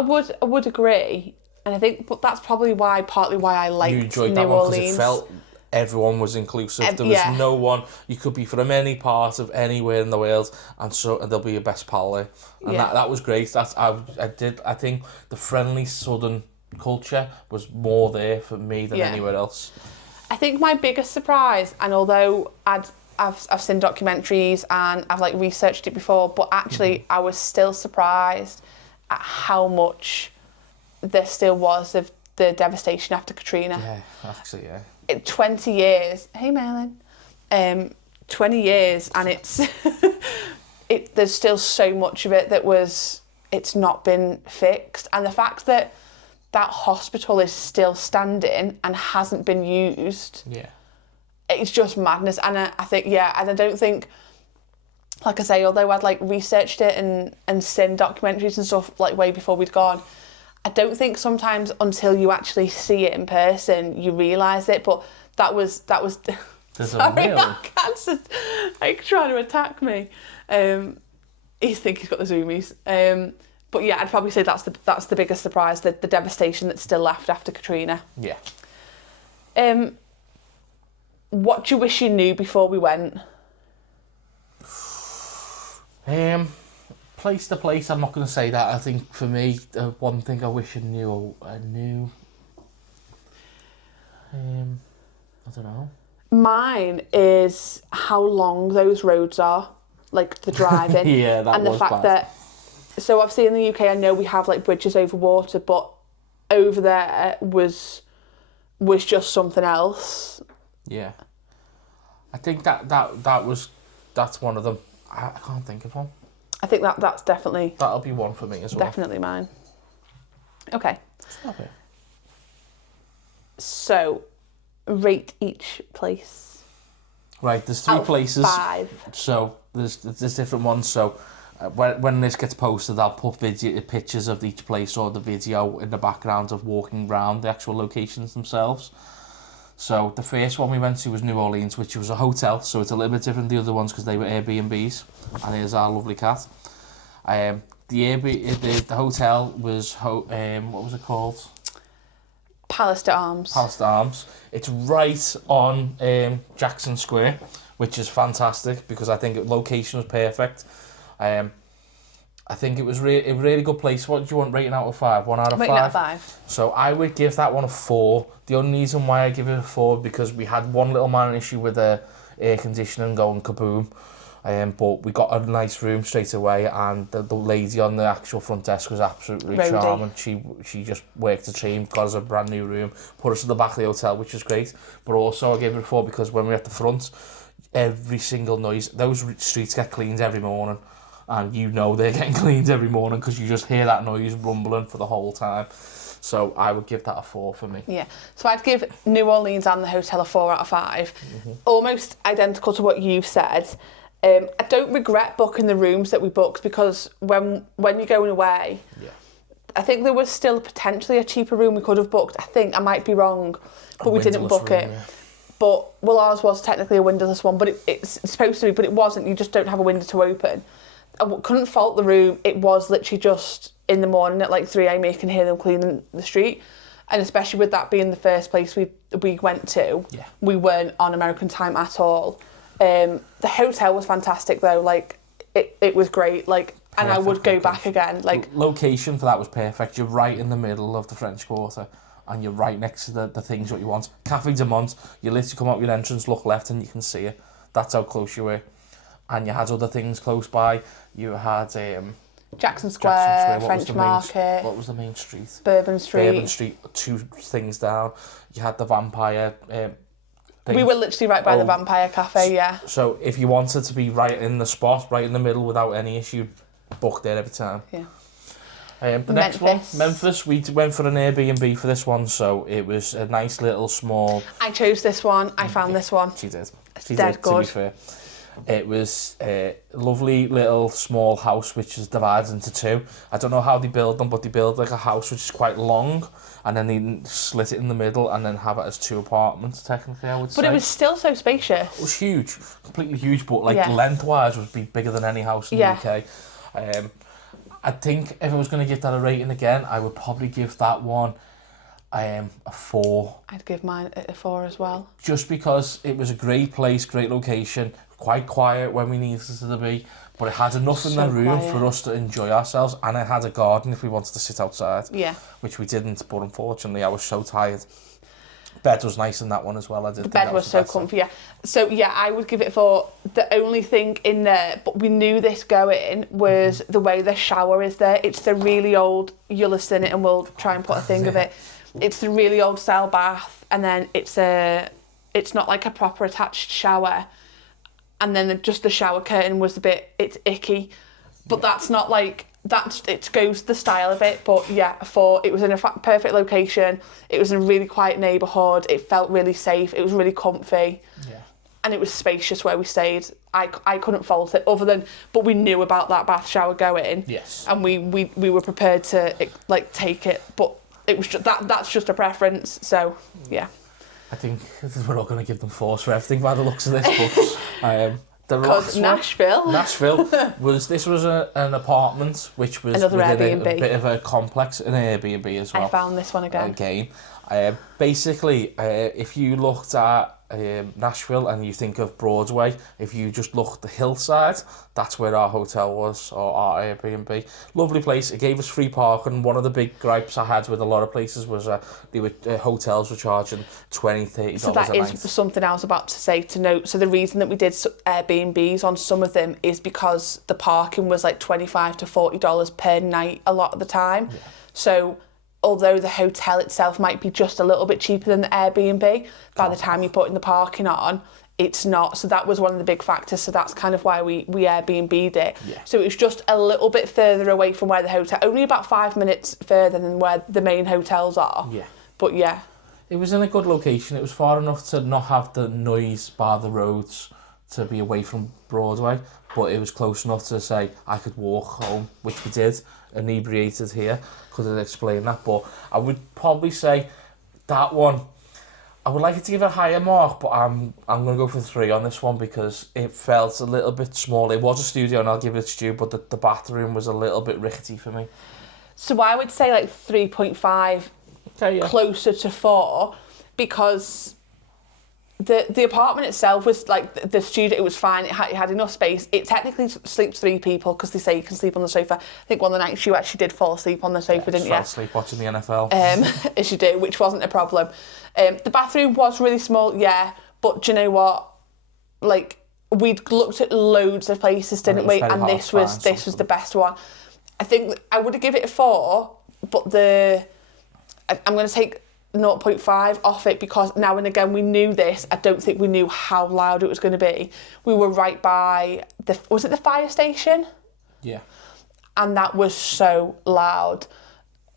I would agree. And I think, but that's probably partly why I liked You enjoyed New that one Orleans. because it felt everyone was inclusive. There was no one. You could be from any part of anywhere in the world, and there'll be your best pal there. And that was great. I think the friendly Southern culture was more there for me than anywhere else. I think my biggest surprise, and although I've seen documentaries and I've like researched it before, but actually I was still surprised at how much there still was of the devastation after Katrina. Yeah, actually, yeah. 20 years. Hey, Merlin. 20 years, and it's there's still so much of it it's not been fixed, and the fact that hospital is still standing and hasn't been used. Yeah. It's just madness, and I think and I don't think, like I say, although I'd like researched it and seen documentaries and stuff like way before we'd gone, I don't think sometimes until you actually see it in person you realise it. But that was sorry, that cat's like trying to attack me. He thinks he's got the zoomies. But yeah, I'd probably say that's the biggest surprise, the devastation that's still left after Katrina. Yeah. What do you wish you knew before we went? Place to place, I'm not going to say that. I think for me, one thing I wish I knew. I don't know. Mine is how long those roads are, like the driving. Yeah, that and was the fact bad. that. So obviously in the UK, I know we have like bridges over water, but over there was just something else. Yeah. I think that's one of them. I can't think of one. I think that's definitely... That'll be one for me as well. Definitely mine. Okay. Stop it. So, rate each place. Right, there's 3 places. 5. So, there's different ones. So, when this gets posted, I'll put pictures of each place or the video in the background of walking around the actual locations themselves. So, the first one we went to was New Orleans, which was a hotel. So, it's a little bit different than the other ones because they were Airbnbs. And here's our lovely cat. The hotel was, what was it called? Palace d'Arms. Palace d'Arms. It's right on Jackson Square, which is fantastic because I think the location was perfect. I think it was a really good place. What do you want rating out of 5? 1 out of 5? Rating out of 5. So I would give that one a 4. The only reason why I give it a 4 because we had one little minor issue with the air conditioning going kaboom. But we got a nice room straight away, and the lady on the actual front desk was absolutely charming. She just worked a team, got us a brand new room, put us at the back of the hotel, which was great. But also I gave it a 4 because when we were at the front, every single noise, those streets get cleaned every morning, and you know they're getting cleaned every morning because you just hear that noise rumbling for the whole time. So I would give that a 4 for me. Yeah. So I'd give New Orleans and the hotel a 4 out of 5. Almost identical to what you've said. I don't regret booking the rooms that we booked because when you're going away, I think there was still potentially a cheaper room we could have booked. I think I might be wrong, but we didn't book it. Yeah. But ours was technically a windowless one, but it's supposed to be, but it wasn't. You just don't have a window to open. I couldn't fault the room. It was literally just in the morning at like 3 a.m. you can hear them cleaning the street. And especially with that being the first place we went to, we weren't on American time at all. The hotel was fantastic though, like it was great, like perfect, and I would go back again. Like location for that was perfect. You're right in the middle of the French Quarter and you're right next to the things what you want. Café de Mont, you literally come out your entrance, look left and you can see it. That's how close you were. And you had other things close by. You had Jackson Square, French Market. What was the main street? Bourbon Street, 2 things down. You had the vampire thing. We were literally right by the Vampire Cafe, yeah. So if you wanted to be right in the spot, right in the middle without any issue, book there every time. Yeah. The next one, Memphis, we went for an Airbnb for this one, so it was a nice little small... I chose this one, I found this one. She did. Dead good. To be fair. It was a lovely little small house which is divided into two. I don't know how they build them, but they build like a house which is quite long, and then they slit it in the middle and then have it as 2 apartments, technically, I would say. But it was still so spacious. It was huge, completely huge, but like Yeah. lengthwise would be bigger than any house in the UK. I think if I was going to give that a rating again, I would probably give that one a 4. I'd give mine a 4 as well. Just because it was a great place, great location, quite quiet when we needed it to be, but it had enough in the room for us to enjoy ourselves, and it had a garden if we wanted to sit outside. Yeah. Which we didn't, but unfortunately I was so tired. Bed was nice in that one as well. The bed was so comfy, yeah. So yeah, I would give it 4. The only thing in there, but we knew this going, was the way the shower is there. It's the really old, you'll have seen it and we'll try and put a thing of it. It's the really old style bath, and then it's not like a proper attached shower, and then just the shower curtain was it's icky, but that's not like, it goes the style of it. But yeah, 4. It was in a perfect location, it was in a really quiet neighbourhood, it felt really safe, it was really comfy, and it was spacious where we stayed. I couldn't fault it, but we knew about that bath shower going, and we were prepared to like take it, but it was just that's just a preference. So yeah, I think we're all going to give them 4s for everything by the looks of this, but because Nashville was an apartment which was another within Airbnb. a bit of a complex, an Airbnb as well. I found this one again. Basically, if you looked at Nashville and you think of Broadway, if you just look at the hillside, that's where our hotel was, or our Airbnb. Lovely place. It gave us free parking. One of the big gripes I had with a lot of places was hotels were charging $20, $30 so that a night. is something I was about to say to note. So the reason that we did Airbnbs on some of them is because the parking was like $25 to $40 per night a lot of the time. So although the hotel itself might be just a little bit cheaper than the Airbnb, by the time you're putting the parking on, it's not. So that was one of the big factors. So that's kind of why we Airbnb'd it. Yeah. So it was just a little bit further away from where the hotel, only about 5 minutes further than where the main hotels are. Yeah. But yeah. It was in a good location. It was far enough to not have the noise by the roads to be away from Broadway, but it was close enough to say I could walk home, which we did, inebriated here. Couldn't explain that, but I would probably say that one, I would like it to give it a higher mark, but I'm going to go for 3 on this one because it felt a little bit small. It was a studio and I'll give it to you, but the bathroom was a little bit rickety for me. So I would say like 3.5, closer to 4, because the apartment itself was like the studio. It was fine. It had enough space. It technically sleeps 3 people because they say you can sleep on the sofa. I think one of the nights you actually did fall asleep on the sofa, didn't you? Fell asleep watching the NFL. As you do, which wasn't a problem. The bathroom was really small, but do you know what? Like, we'd looked at loads of places, didn't we? And this was the best one. I think I would have given it a 4, but I'm going to take 0.5 off it because now and again we knew this. I don't think we knew how loud it was going to be. We were right by was it the fire station? Yeah. And that was so loud.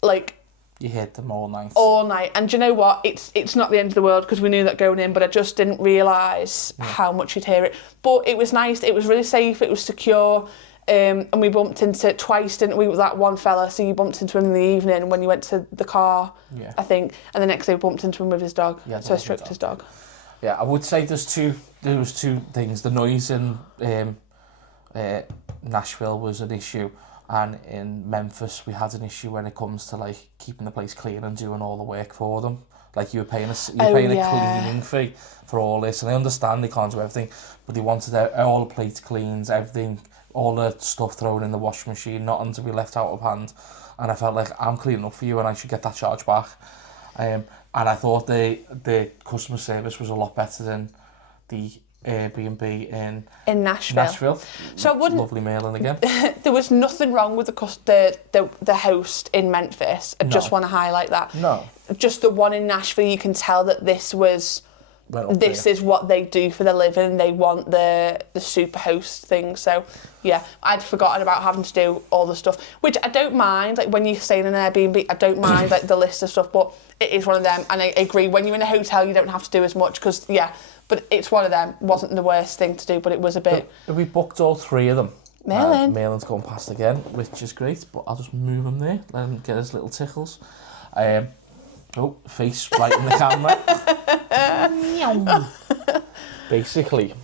Like, you heard them all night. All night. And do you know what? It's not the end of the world because we knew that going in, but I just didn't realise how much you'd hear it. But it was nice. It was really safe. It was secure. And we bumped into twice, didn't we, with that one fella? So you bumped into him in the evening when you went to the car, I think. And the next day we bumped into him with his dog. Yeah, so I stroked his dog. Yeah, I would say there was two things. The noise in Nashville was an issue. And in Memphis, we had an issue when it comes to like keeping the place clean and doing all the work for them. Like you were paying a cleaning fee for all this, and I understand they can't do everything, but they wanted all the plates cleaned, everything, all the stuff thrown in the washing machine, nothing to be left out of hand. And I felt like I'm cleaning up for you, and I should get that charge back. And I thought the customer service was a lot better than the Airbnb in Nashville. So I wouldn't. Lovely mailing again. There was nothing wrong with the host in Memphis. I just want to highlight that. No. Just the one in Nashville, you can tell that this was this is what they do for their living. They want the super host thing. So yeah, I'd forgotten about having to do all the stuff, which I don't mind. Like when you're staying in an Airbnb, I don't mind like the list of stuff, but it is one of them. And I agree, when you're in a hotel, you don't have to do as much because but it's one of them. Wasn't the worst thing to do, but it was a bit. We booked all 3 of them. Merlin. Merlin's going past again, which is great, but I'll just move him there, let him get his little tickles. Face right in the camera. Basically.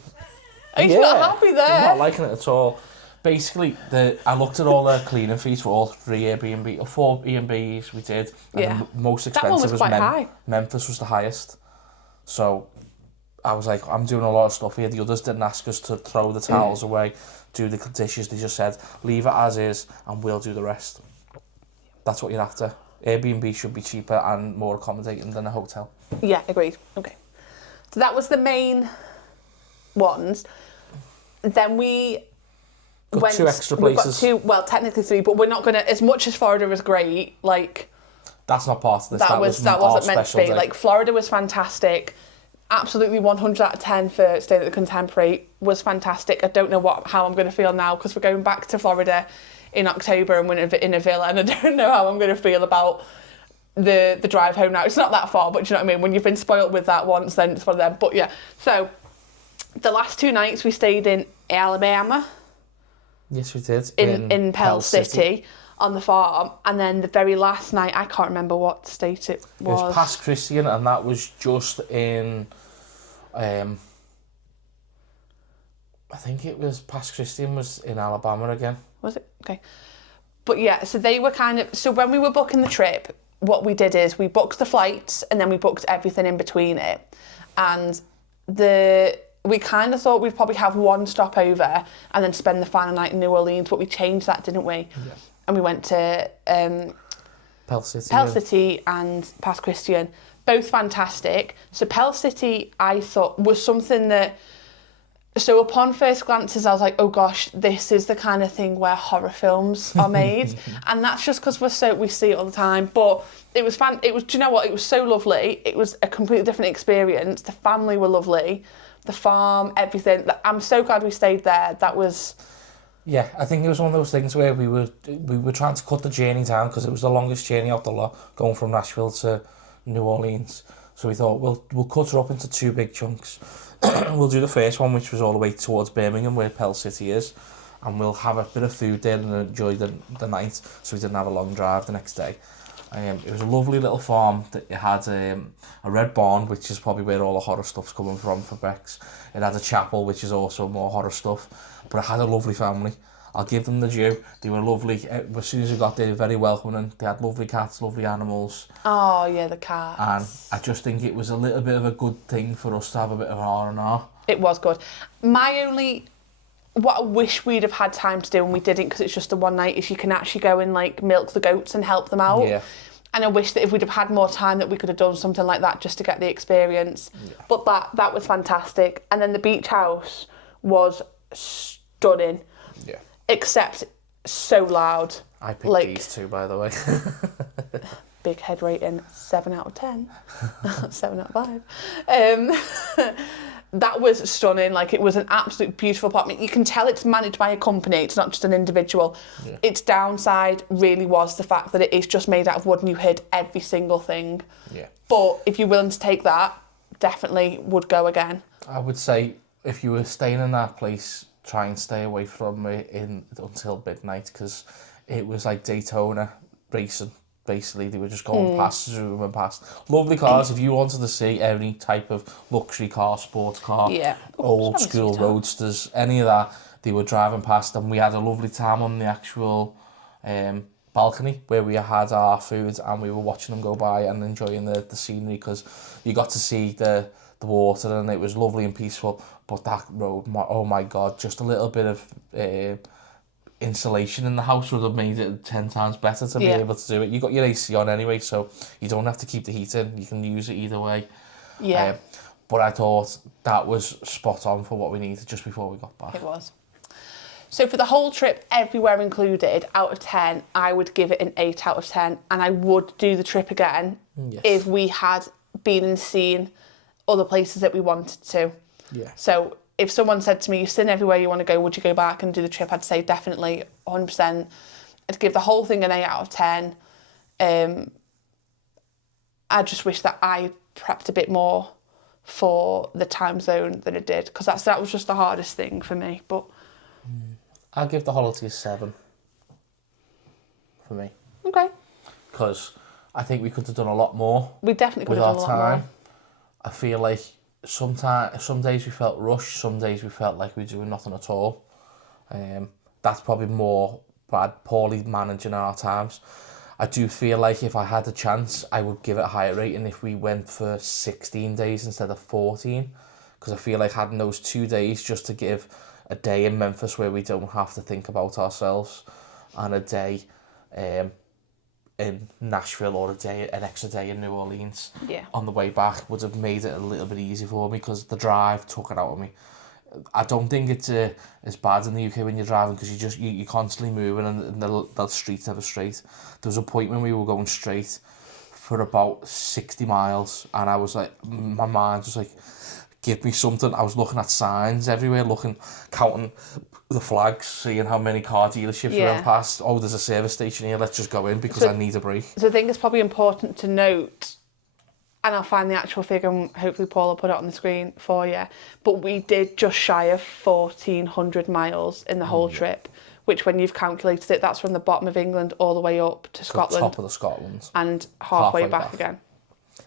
Are you not happy there? I'm not liking it at all. Basically, I looked at all the cleaning fees for all 4 Airbnbs we did. And the most expensive that one was quite high. Memphis was the highest. So I was like, I'm doing a lot of stuff here. The others didn't ask us to throw the towels away, do the dishes. They just said, leave it as is and we'll do the rest. That's what you're after. Airbnb should be cheaper and more accommodating than a hotel. Yeah, agreed. Okay. So that was the main ones. Then we got 2 extra places. We got 2, well, technically 3, but we're not going to, as much as Florida was great, like... That's not part of this. That wasn't meant to be. Day. Like, Florida was fantastic. Absolutely 100 out of 10 for staying at the Contemporary was fantastic. I don't know how I'm going to feel now because we're going back to Florida in October and we're in a villa, and I don't know how I'm going to feel about the drive home now. It's not that far, but do you know what I mean? When you've been spoilt with that once, then it's one of them. But yeah, so the last 2 nights we stayed in Alabama. Yes, we did. In Pell City on the farm, and then the very last night, I can't remember what state it was. It was past Christian, and that was just in... I think it was past Christian was in Alabama again. Was it? Okay. But yeah, so they were kind of... So when we were booking the trip, what we did is we booked the flights and then we booked everything in between it. And we kind of thought we'd probably have 1 stopover and then spend the final night in New Orleans, but we changed that, didn't we? Yeah. And we went to Pell City and past Christian. Both fantastic. So Pell City, I thought, was something that... So upon first glances, I was like, oh gosh, this is the kind of thing where horror films are made. And that's just because we see it all the time. But it was fun. It was, do you know what? It was so lovely. It was a completely different experience. The family were lovely. The farm, everything. I'm so glad we stayed there. That was... Yeah, I think it was one of those things where we were trying to cut the journey down because it was the longest journey out the lot, going from Nashville to New Orleans. So we thought we'll cut her up into 2 big chunks. We'll do the first one, which was all the way towards Birmingham, where Pell City is, and we'll have a bit of food there and enjoy the night, so we didn't have a long drive the next day. It was a lovely little farm that it had a red barn, which is probably where all the horror stuff's coming from for Bex. It had a chapel, which is also more horror stuff, but it had a lovely family. I'll give them the due. They were lovely. As soon as we got there, they were very welcoming. They had lovely cats, lovely animals. Oh, yeah, the cats. And I just think it was a little bit of a good thing for us to have a bit of R&R. It was good. What I wish we'd have had time to do and we didn't because it's just the one night is you can actually go and like milk the goats and help them out. Yeah. And I wish that if we'd have had more time that we could have done something like that just to get the experience. Yeah. But that was fantastic. And then the beach house was stunning. Yeah. Except so loud. I picked these 2, by the way. Big head rating, 7 out of 10. 7 out of 5. That was stunning. Like, it was an absolute beautiful apartment. You can tell it's managed by a company. It's not just an individual. Yeah. Its downside really was the fact that it is just made out of wood and you heard every single thing. Yeah. But if you're willing to take that, definitely would go again. I would say if you were staying in that place, try and stay away from it until midnight because it was like Daytona racing. Basically, they were just going past, zooming past. Lovely cars. If you wanted to see any type of luxury car, sports car, old school roadsters, any of that, they were driving past. And we had a lovely time on the actual balcony where we had our food and we were watching them go by and enjoying the scenery because you got to see the water and it was lovely and peaceful. But that road, oh my God, just a little bit of insulation in the house would have made it 10 times better to be able to do it. You got your AC on anyway, so you don't have to keep the heat in. You can use it either way. Yeah. But I thought that was spot on for what we needed just before we got back. It was. So for the whole trip, everywhere included, out of 10, I would give it an 8 out of 10. And I would do the trip again if we had been and seen other places that we wanted to. Yeah. So if someone said to me, you've seen everywhere you want to go, would you go back and do the trip? I'd say definitely, 100%. I'd give the whole thing an 8 out of 10. I just wish that I prepped a bit more for the time zone than it did, because that was just the hardest thing for me. But I'll give the holiday a 7 for me. Okay. Because I think we could have done a lot more. We definitely could have done a lot more. I feel like some days we felt rushed, some days we felt like we were doing nothing at all. That's probably more poorly managing our times. I do feel like if I had a chance, I would give it a higher rating if we went for 16 days instead of 14. Because I feel like having those 2 days just to give a day in Memphis where we don't have to think about ourselves, and a day in Nashville, or an extra day in New Orleans on the way back would have made it a little bit easier for me, because the drive took it out of me. I don't think it's as bad in the UK when you're driving, because you're constantly moving and the street's never straight. There was a point when we were going straight for about 60 miles and I was like, my mind was like, give me something. I was looking at signs everywhere, counting the flags, seeing how many car dealerships we went past. Oh, there's a service station here, let's just go in because I need a break. So I think it's probably important to note, and I'll find the actual figure and hopefully Paul will put it on the screen for you, but we did just shy of 1,400 miles in the whole trip, which when you've calculated it, that's from the bottom of England all the way up to Scotland. Top of the Scotland. And halfway back again.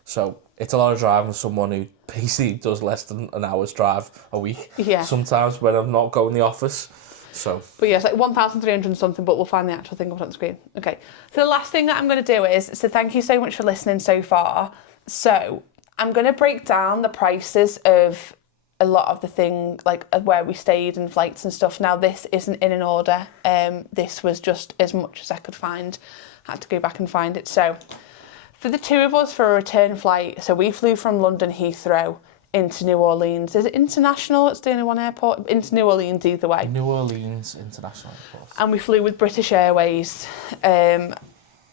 So it's a lot of driving for someone who basically does less than an hour's drive a week. Yeah. Sometimes when I'm not going to the office. So. But yeah, it's like 1,300 and something, but we'll find the actual thing up on the screen. Okay. So the last thing that I'm going to do is, so thank you so much for listening so far. So I'm going to break down the prices of a lot of the thing, like where we stayed and flights and stuff. Now this isn't in an order. This was just as much as I could find. I had to go back and find it. So for the two of us, for a return flight, so we flew from London Heathrow into New Orleans. Is it international? It's the only one airport. Into New Orleans either way. New Orleans International Airport. And we flew with British Airways.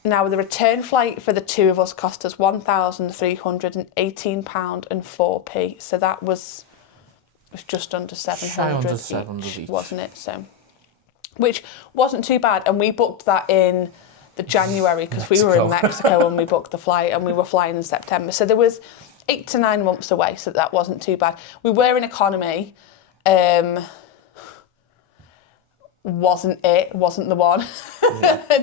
Now, the return flight for the two of us cost us £1,318.04. So that was just under 700 each, wasn't it? So, which wasn't too bad. And we booked that in the January because we were in Mexico when we booked the flight, and we were flying in September. So there was 8 to 9 months away, so that wasn't too bad. We were in economy. Wasn't the one.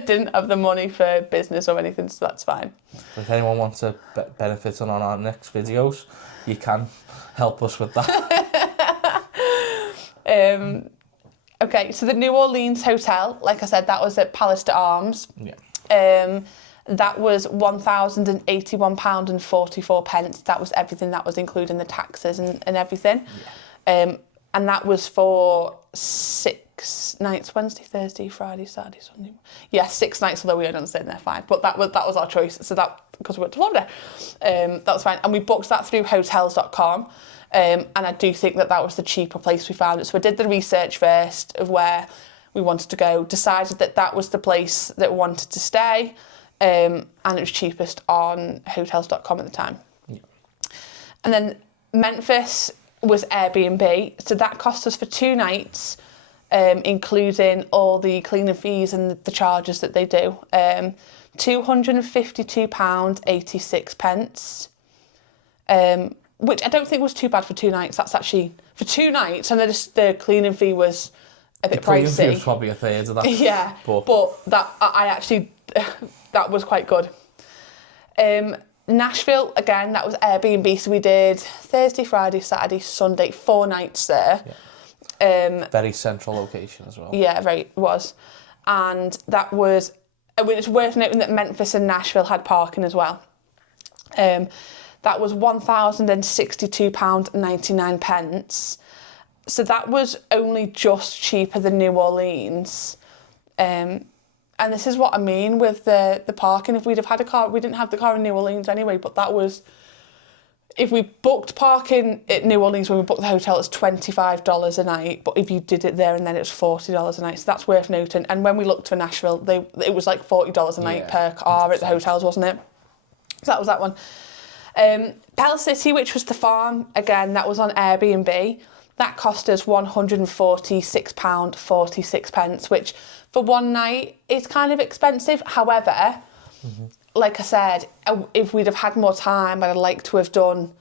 Didn't have the money for business or anything, so that's fine. If anyone wants to benefit on our next videos, you can help us with that. Okay, so the New Orleans hotel, like I said, that was at Palace d'Armes. Yeah. That was £1,081.44. That was everything. That was including the taxes and everything. Yeah. And that was for 6 nights, Wednesday, Thursday, Friday, Saturday, Sunday. Yeah, 6 nights, although we only stayed there 5. But that was our choice. So that, because we went to Florida, that was fine. And we booked that through hotels.com. And I do think that was the cheaper place we found it. So I did the research first of where we wanted to go, decided that was the place that we wanted to stay, and it was cheapest on hotels.com at the time. Yeah. And then Memphis was Airbnb, so that cost us for 2 nights, including all the cleaning fees and the charges that they do, £252.86, which I don't think was too bad for 2 nights. That's actually for 2 nights, and the cleaning fee was a bit pricey. The cleaning fee was probably a third of that. Yeah, but that I actually that was quite good. Nashville, again, that was Airbnb, so we did Thursday, Friday, Saturday, Sunday, 4 nights there. Yeah. Very central location as well. Yeah, it was. And that was, I mean, it's worth noting that Memphis and Nashville had parking as well. That was £1,062.99. So that was only just cheaper than New Orleans. And this is what I mean with the parking. If we'd have had a car, we didn't have the car in New Orleans anyway, but that was, if we booked parking at New Orleans when we booked the hotel, it's $25 a night, but if you did it there and then it was $40 a night, so that's worth noting. And when we looked for Nashville, it was like $40 a night per car 100%. At the hotels, wasn't it? So that was that one. Pell City, which was the farm, again, that was on Airbnb. That cost us £146.46, which for one night is kind of expensive. However, like I said, if we'd have had more time, I'd like to have done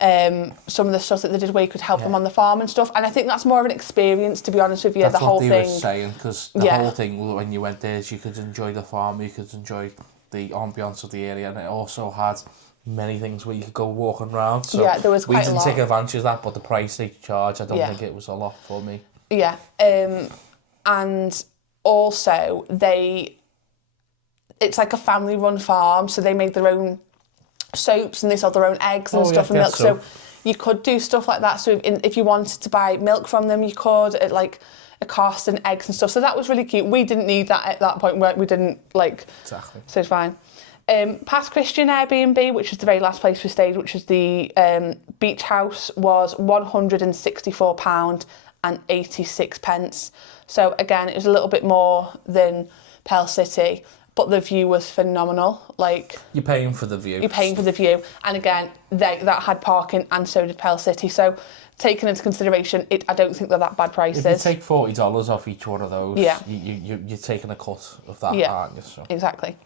some of the stuff that they did where you could help them on the farm and stuff. And I think that's more of an experience, to be honest with you. That's the whole what thing. They were saying, because the whole thing when you went there is you could enjoy the farm, you could enjoy the ambience of the area, and it also had many things where you could go walking around. So yeah, there was quite a lot. We didn't take advantage of that, but the price they charge, I don't think it was a lot for me. Yeah, and also it's like a family-run farm, so they made their own soaps and they sold their own eggs and stuff and milk. So you could do stuff like that. So if you wanted to buy milk from them, you could at like a cost, and eggs and stuff. So that was really cute. We didn't need that at that point. We didn't Exactly. So it's fine. Past Christian Airbnb, which was the very last place we stayed, which was the beach house, was £164.86. So again, it was a little bit more than Pell City, but the view was phenomenal. Like, you're paying for the view. You're paying for the view, and again, that had parking, and so did Pell City. So, taken into consideration, I don't think they're that bad prices. If you take $40 off each one of those, you're taking a cut of that, aren't you? So. Exactly.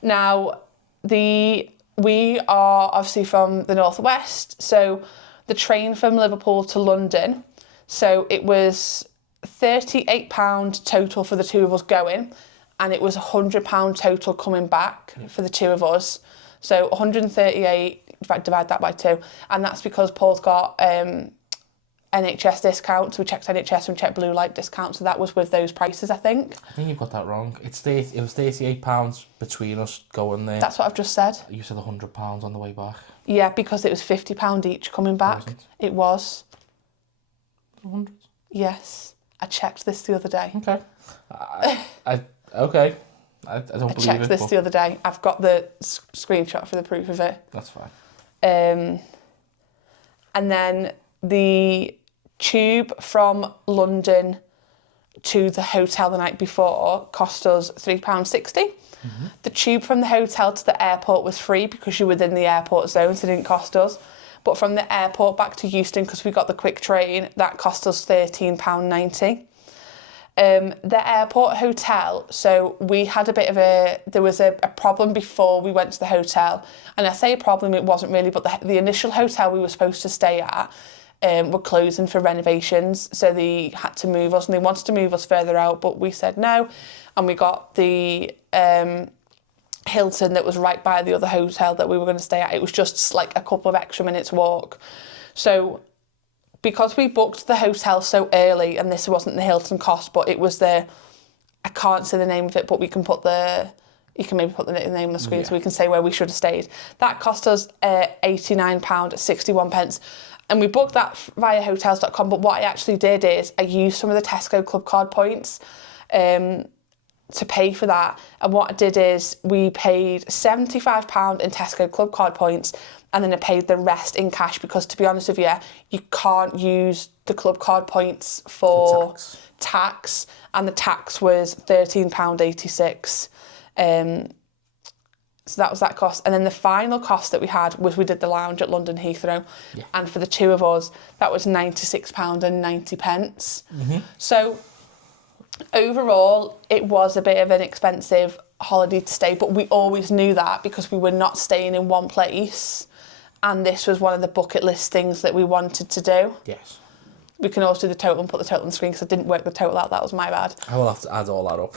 Now, we are obviously from the northwest, so the train from Liverpool to London, so it was £38 total for the two of us going, and it was £100 total coming back for the two of us. So 138, in fact, divide that by 2, and that's because Paul's got NHS discounts. So we checked NHS and we checked Blue Light discounts, so that was with those prices, I think. I think you've got that wrong. It was £38 between us going there. That's what I've just said. You said £100 on the way back. Yeah, because it was £50 each coming back. It was. 100? Yes. I checked this the other day. Okay. Okay. I don't believe it. I checked this the other day. I've got the screenshot for the proof of it. That's fine. And then the tube from London to the hotel the night before cost us £3.60. The tube from the hotel to the airport was free because you're within the airport zone, so it didn't cost us. But from the airport back to Euston, because we got the quick train, that cost us £13.90. The airport hotel, so we had there was a problem before we went to the hotel. And I say a problem, it wasn't really, but the initial hotel we were supposed to stay at were closing for renovations. So they had to move us, and they wanted to move us further out, but we said no. And we got the Hilton that was right by the other hotel that we were going to stay at. It was just like a couple of extra minutes walk. So because we booked the hotel so early, and this wasn't the Hilton cost, but it was I can't say the name of it, but you can maybe put the name on the screen so we can say where we should have stayed. That cost us £89.61. And we booked that via hotels.com, but what I actually did is I used some of the Tesco Club Card points to pay for that. And what I did is we paid £75 in Tesco Club Card points, and then I paid the rest in cash, because to be honest with you, you can't use the club card points for tax, and the tax was £13.86. So that was that cost. And then the final cost that we had was we did the lounge at London Heathrow. Yeah. And for the two of us, that was £96.90. So overall, it was a bit of an expensive holiday to stay, but we always knew that because we were not staying in one place. And this was one of the bucket list things that we wanted to do. Yes. We can also do the total and put the total on the screen, because I didn't work the total out. That was my bad. I will have to add all that up.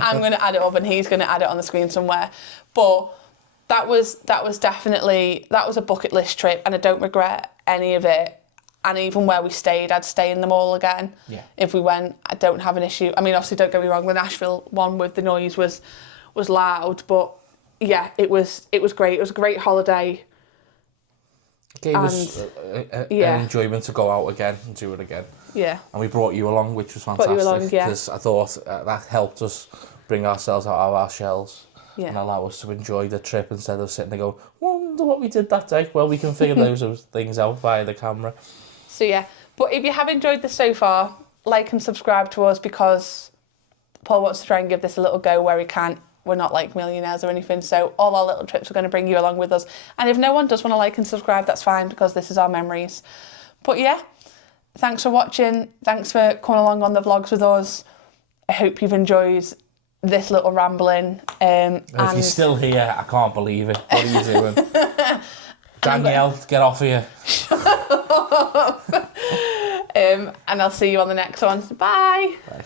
I'm going to add it up, and he's going to add it on the screen somewhere. But that was definitely a bucket list trip, and I don't regret any of it. And even where we stayed, I'd stay in them all again. Yeah. If we went, I don't have an issue. I mean, obviously, don't get me wrong, the Nashville one with the noise was loud, but yeah, it was great. It was a great holiday. It gave us an enjoyment to go out again and do it again. Yeah. And we brought you along, which was fantastic. Because I thought that helped us bring ourselves out of our shells and allow us to enjoy the trip instead of sitting there going, wonder what we did that day. Well, we can figure those things out via the camera. So yeah, but if you have enjoyed this so far, like and subscribe to us, because Paul wants to try and give this a little go where he can. we're not like millionaires or anything, so all our little trips are going to bring you along with us. And if no one does want to like and subscribe, that's fine, because this is our memories. But yeah, thanks for watching. Thanks for coming along on the vlogs with us. I hope you've enjoyed this little rambling. If you're still here, I can't believe it. What are you doing? Danielle, get off here. And I'll see you on the next one. Bye. Bye.